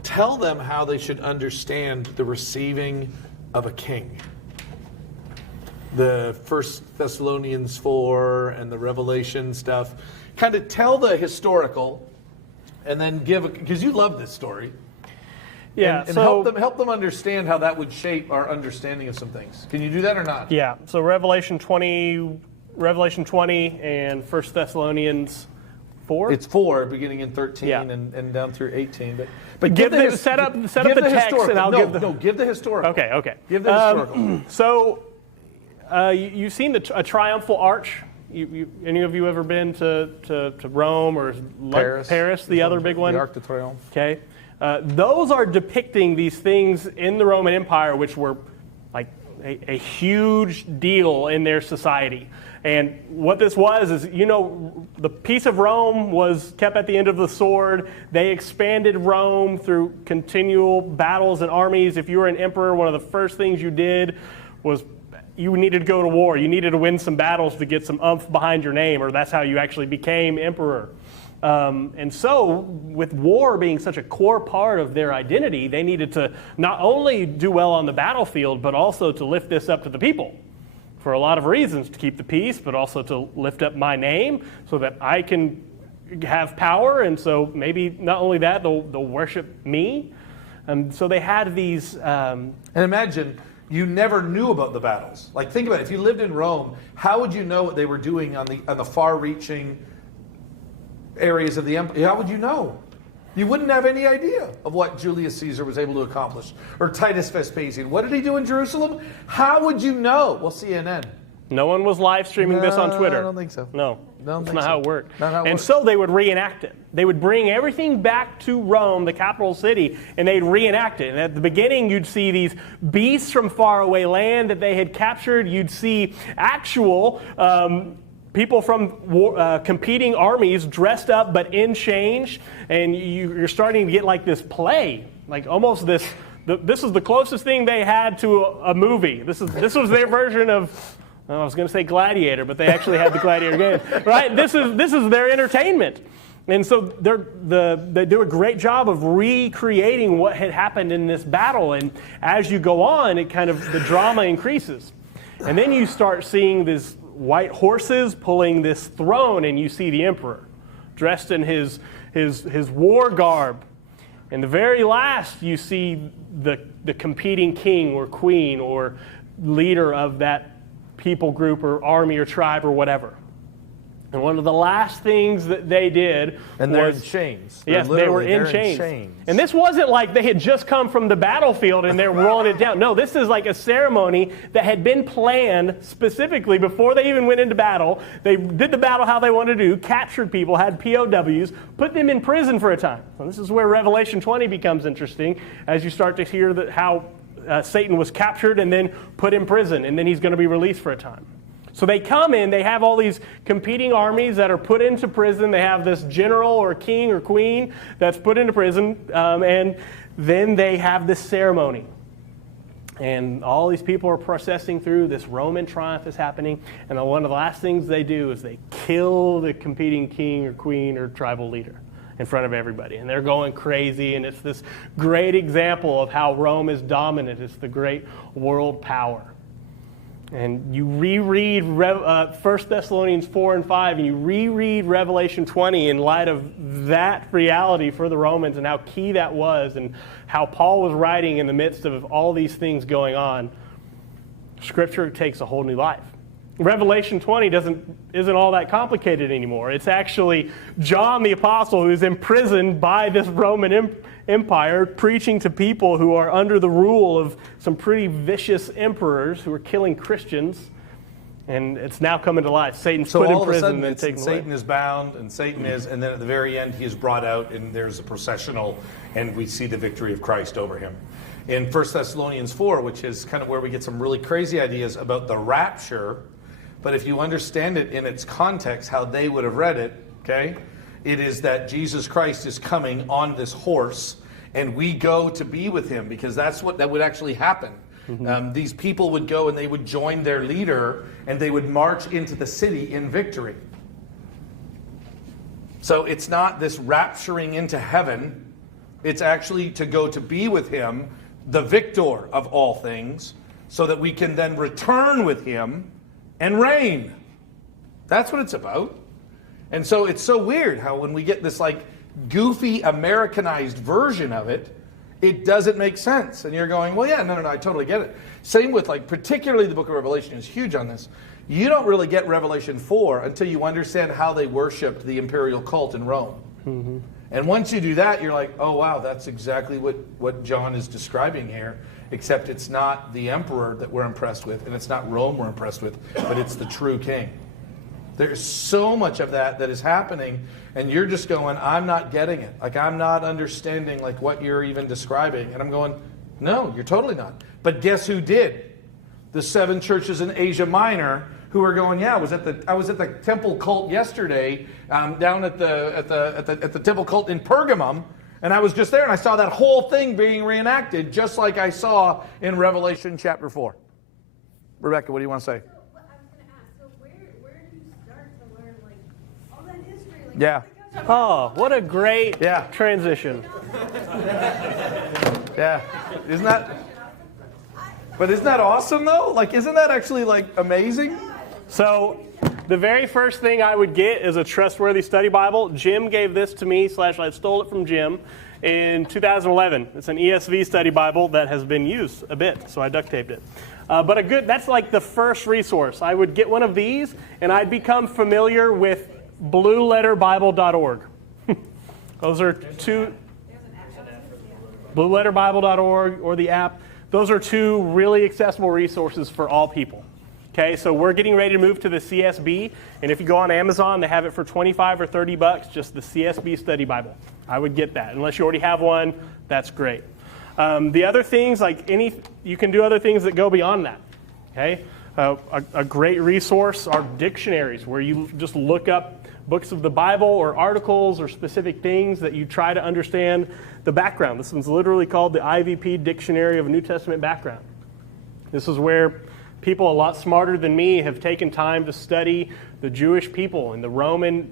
Tell them how they should understand the receiving of a king. The 1 Thessalonians 4 and the Revelation stuff. Kind of tell the historical and then give, because you love this story, Yeah, and so help them understand how that would shape our understanding of some things. Can you do that or not? yeah, so Revelation 20 and 1 Thessalonians 4. It's 4, beginning in 13 Yeah. and down through 18. But Give give the- set up the text historical. and I'll give the- give the historical. Okay. Give the historical. So you've seen a triumphal arch. Any of you ever been to Rome or Paris, the other big one? The Arc de Triomphe. Okay. Those are depicting these things in the Roman Empire, which were like a huge deal in their society. And what this was is, the peace of Rome was kept at the end of the sword. They expanded Rome through continual battles and armies. If you were an emperor, one of the first things you did was you needed to go to war. You needed to win some battles to get some oomph behind your name, or that's how you actually became emperor. And so, with war being such a core part of their identity, they needed to not only do well on the battlefield, but also to lift this up to the people for a lot of reasons, to keep the peace, but also to lift up my name so that I can have power. And so maybe not only that, they'll worship me. And so they had these... And imagine, you never knew about the battles. Like, think about it. If you lived in Rome, how would you know what they were doing on the far-reaching areas of the empire? How would you know? You wouldn't have any idea of what Julius Caesar was able to accomplish. Or Titus Vespasian. What did he do in Jerusalem? How would you know? Well, CNN. No one was live streaming this on Twitter. I don't think so. No, Don't that's think not so. how it worked. Not how it and worked. so they would reenact it. They would bring everything back to Rome, the capital city, and they'd reenact it. And at the beginning, you'd see these beasts from faraway land that they had captured. You'd see actual people from competing armies dressed up but in change, and you're starting to get like this play, like almost this. This is the closest thing they had to a movie. This was their version of. I was going to say Gladiator, but they actually had the Gladiator game, right? This is their entertainment, and so they do a great job of recreating what had happened in this battle. And as you go on, the drama increases, and then you start seeing these white horses pulling this throne, and you see the emperor dressed in his war garb. And the very last, you see the competing king or queen or leader of that people group or army or tribe or whatever. And one of the last things that they did And they're in chains. Yes, they were in chains. And this wasn't like they had just come from the battlefield and they're rolling it down. No, this is like a ceremony that had been planned specifically before they even went into battle. They did the battle how they wanted to do, captured people, had POWs, put them in prison for a time. So this is where Revelation 20 becomes interesting as you start to hear how Satan was captured and then put in prison, and then he's going to be released for a time. So they come in, they have all these competing armies that are put into prison. They have this general or king or queen that's put into prison, and then they have this ceremony. And all these people are processing through, this Roman triumph is happening, and one of the last things they do is they kill the competing king or queen or tribal leader in front of everybody. And they're going crazy, and it's this great example of how Rome is dominant. It's the great world power. And you reread 1 Thessalonians 4 and 5, and you reread Revelation 20 in light of that reality for the Romans and how key that was and how Paul was writing in the midst of all these things going on. Scripture takes a whole new life. Revelation 20 isn't all that complicated anymore. It's actually John the Apostle who's imprisoned by this Roman Empire, preaching to people who are under the rule of some pretty vicious emperors who are killing Christians. And it's now coming to life. Satan's So put all in of a prison sudden, and taken away. Satan is bound, and and then at the very end, he is brought out, and there's a processional, and we see the victory of Christ over him. In 1 Thessalonians 4, which is kind of where we get some really crazy ideas about the rapture, but if you understand it in its context, how they would have read it, okay, it is that Jesus Christ is coming on this horse, and we go to be with him, because that would actually happen. Mm-hmm. These people would go and they would join their leader, and they would march into the city in victory. So it's not this rapturing into heaven. It's actually to go to be with him, the victor of all things, so that we can then return with him and reign. That's what it's about. And so it's so weird how when we get this like goofy Americanized version of it, it doesn't make sense. And you're going, well, yeah, no, I totally get it. Same with, like, particularly the book of Revelation is huge on this. You don't really get Revelation 4 until you understand how they worshipped the imperial cult in Rome. Mm-hmm. And once you do that, you're like, oh, wow, that's exactly what John is describing here, except it's not the emperor that we're impressed with, and it's not Rome we're impressed with, but it's the true king. There's so much of that is happening, and you're just going, I'm not getting it. Like, I'm not understanding, like, what you're even describing. And I'm going, no, you're totally not. But guess who did? The 7 churches in Asia Minor who are going, yeah, I was at the temple cult yesterday, down at the temple cult in Pergamum, and I was just there, and I saw that whole thing being reenacted, just like I saw in Revelation chapter 4. Rebecca, what do you want to say? So, what I was going to ask, so where do you start to learn, like, all that history? Like, Yeah. Oh, what a great transition. Yeah. Isn't that awesome, though? Like, isn't that actually, like, amazing? So the very first thing I would get is a trustworthy study Bible. Jim gave this to me, / I stole it from Jim in 2011. It's an ESV study Bible that has been used a bit, so I duct taped it. But that's like the first resource. I would get one of these, and I'd become familiar with blueletterbible.org. Those are two, blueletterbible.org or the app. Those are 2 really accessible resources for all people. Okay, so we're getting ready to move to the CSB, and if you go on Amazon, they have it for $25 or $30, just the CSB Study Bible. I would get that. Unless you already have one, that's great. The other things, you can do other things that go beyond that. Okay, a great resource are dictionaries, where you just look up books of the Bible or articles or specific things that you try to understand the background. This one's literally called the IVP Dictionary of New Testament Background. This is where people a lot smarter than me have taken time to study the Jewish people and the Roman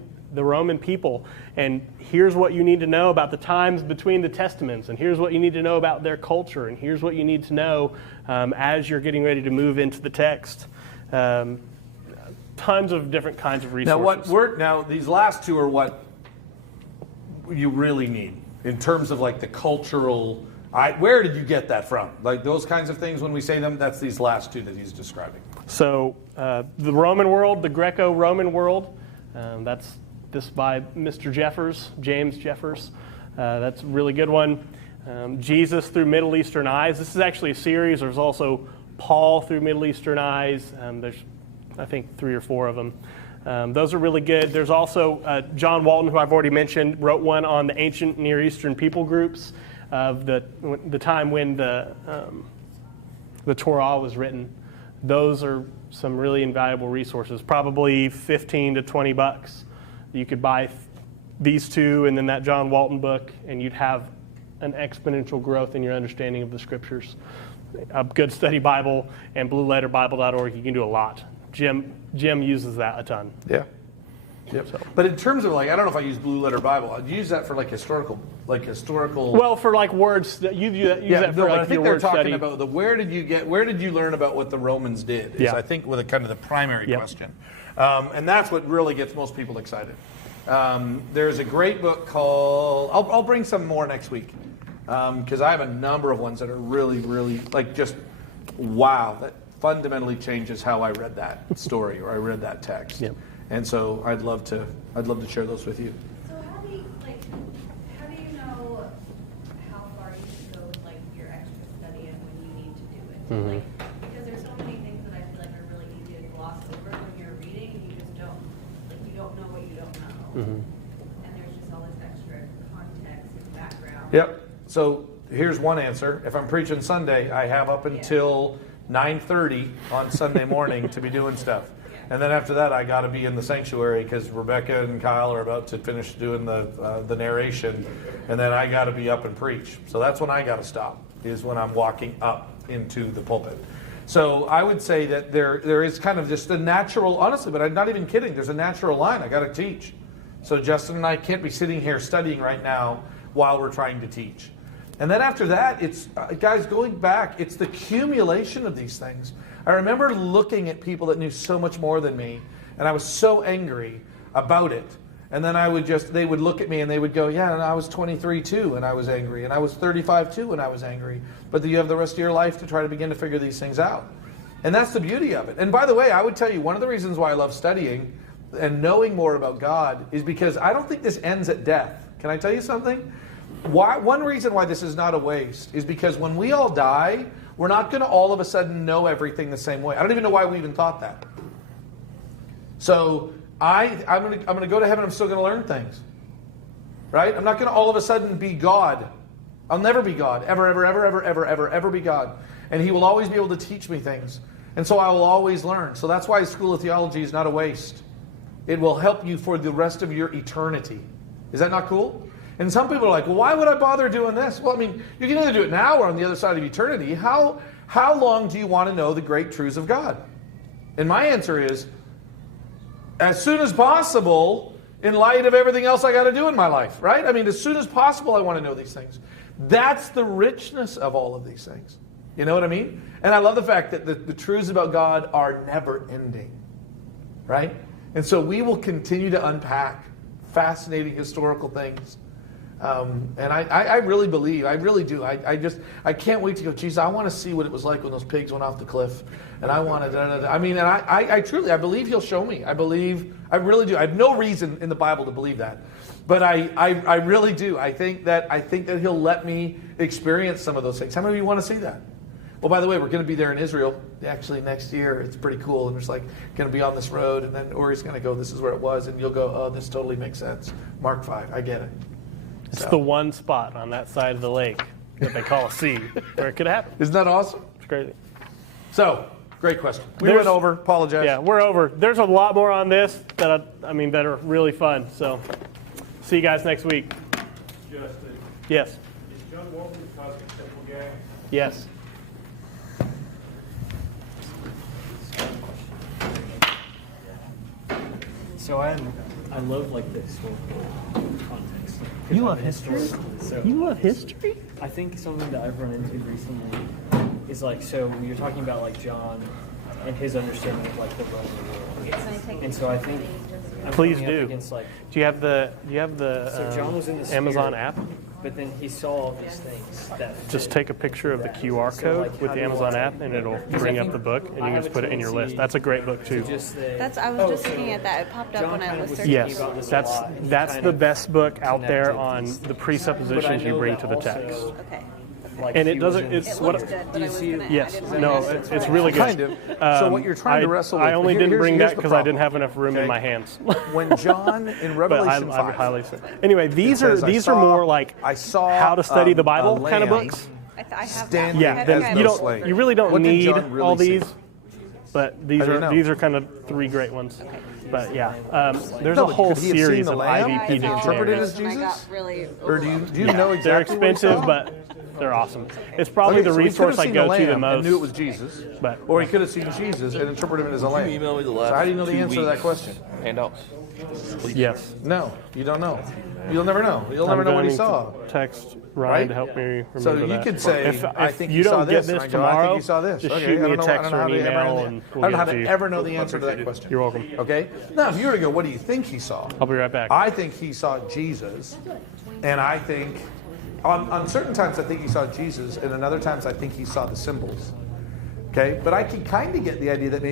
people. And here's what you need to know about the times between the Testaments. And here's what you need to know about their culture. And here's what you need to know as you're getting ready to move into the text. Tons of different kinds of resources. Now these last 2 are what you really need in terms of, like, the cultural. Where did you get that from? Like, those kinds of things, when we say them, that's these last 2 that he's describing. So the Roman world, the Greco-Roman world, that's this by Mr. Jeffers, James Jeffers. That's a really good one. Jesus through Middle Eastern eyes. This is actually a series. There's also Paul through Middle Eastern eyes. There's, I think, 3 or 4 of them. Those are really good. There's also John Walton, who I've already mentioned, wrote one on the ancient Near Eastern people groups of the time when the Torah was written. Those are some really invaluable resources. Probably $15 to $20. You could buy these 2 and then that John Walton book, and you'd have an exponential growth in your understanding of the Scriptures. A good study Bible and blueletterbible.org, you can do a lot. Jim uses that a ton. Yeah. Yep. So. But in terms of, like, I don't know if I use Blue Letter Bible. I'd use that for historical. Well, for words that you use that for I think your they're word talking study. about where did you learn about what the Romans did? Is I think with kind of the primary question, and that's what really gets most people excited. There's a great book called. I'll bring some more next week because I have a number of ones that are really, really just wow. That fundamentally changes how I read that story or I read that text. Yep. And so I'd love to share those with you. So how do you know how far you should go with your extra study and when you need to do it? Mm-hmm. Because there's so many things that I feel like are really easy to gloss over when you're reading and you just don't know what you don't know. Mm-hmm. And there's just all this extra context and background. Yep. So here's one answer. If I'm preaching Sunday, I have up until 9:30 on Sunday morning to be doing stuff. And then after that, I got to be in the sanctuary because Rebecca and Kyle are about to finish doing the narration, and then I got to be up and preach. So that's when I got to stop, is when I'm walking up into the pulpit. So I would say that there is kind of just a natural, honestly, but I'm not even kidding. There's a natural line. I got to teach. So Justin and I can't be sitting here studying right now while we're trying to teach. And then after that, it's guys going back. It's the accumulation of these things. I remember looking at people that knew so much more than me, and I was so angry about it. And then they would look at me and they would go, yeah, and I was 23 too, and I was angry. And I was 35 too, and I was angry. But you have the rest of your life to try to begin to figure these things out. And that's the beauty of it. And by the way, I would tell you, one of the reasons why I love studying and knowing more about God is because I don't think this ends at death. Can I tell you something? One reason why this is not a waste is because when we all die, we're not going to all of a sudden know everything the same way. I don't even know why we even thought that. So I'm going to go to heaven. I'm still going to learn things, right? I'm not going to all of a sudden be God. I'll never be God, ever be God. And He will always be able to teach me things. And so I will always learn. So that's why School of Theology is not a waste. It will help you for the rest of your eternity. Is that not cool? And some people are like, well, why would I bother doing this? Well, I mean, you can either do it now or on the other side of eternity. How long do you want to know the great truths of God? And my answer is, as soon as possible, in light of everything else I got to do in my life, right? I mean, as soon as possible, I want to know these things. That's the richness of all of these things. You know what I mean? And I love the fact that the truths about God are never ending, right? And so we will continue to unpack fascinating historical things. And I really believe, I really do. I can't wait to go, geez, I want to see what it was like when those pigs went off the cliff. And I want to, I mean, and I truly, I believe He'll show me. I really do. I have no reason in the Bible to believe that. But I really do. I think that He'll let me experience some of those things. How many of you want to see that? Well, by the way, we're going to be there in Israel actually next year. It's pretty cool. And it's like going to be on this road. And then Ori's going to go, this is where it was. And you'll go, oh, this totally makes sense. Mark 5, I get it. It's the one spot on that side of the lake that they call a sea where it could happen. Isn't that awesome? It's crazy. So, great question. We went over. Apologize. Yeah, we're over. There's a lot more on this that that are really fun. So, see you guys next week. Justin, Yes. is John Walton the Cosmic Temple guy? Yes. So I love like the historical context. You love history? So You love history? I think something that I've run into recently is like, so you're talking about like John and his understanding of like the Roman world. And so I think I'm Please coming up do. against like, Do you have the so John was in the Amazon spirit, app? but then he saw all these things that Just take a picture of the QR So, code like, with how the do Amazon I- app, and it'll bring up the book, and you I can have just a put it in your list. tendency That's a great book too. to just say, I was just looking at that. It popped up John when I kind of was was searching. Yes, about this a that's lot, and he that's kind the of best book out there connected on these- the But I presuppositions you know bring that to the also, text. Okay. like, And he it doesn't. was in- It's It what. looked good, but I was you gonna, Yes, I didn't no, want to it's really good. Kind of. So what you're trying to wrestle with. I only didn't bring here's that the because I didn't problem, have enough room in okay? my hands. When John in But Revelation I 5. highly. Anyway, these says, are more like I saw, how to study the a Bible kind of lamb books. I have that. standing Yeah, I think then I you have slave. you really don't What did need John really all see? these, but these How do you are know? these are kind of three great ones. But yeah, there's No, a but whole could he have seen series the of lamb IVP and interpreted dictionaries. as and I got Jesus? really Or do you know exactly They're what he expensive, saw? but they're awesome. It's probably the so he could resource have I seen go the to the lamb most. and knew it was Jesus, But or he could have seen Jesus and interpreted him as a lamb. Email me the So last how do you know the 2 answer to that weeks. question? Handouts. yes, No, you don't know. You'll never know. You'll never know what he saw. Text Ryan Right? to help me remember So you that. could say, if I think you you saw don't get this, and this I go, I think tomorrow, you saw this. just Okay, shoot I me a don't know- I text don't know or how an to ever- email, and I we'll don't know get how it to to you. ever know the answer to that question. You're welcome. Okay? Now, if you were to go, what do you think he saw? I'll be right back. I think he saw Jesus, and I think, on certain times I think he saw Jesus, and on other times I think he saw the symbols. Okay? But I can kind of get the idea that maybe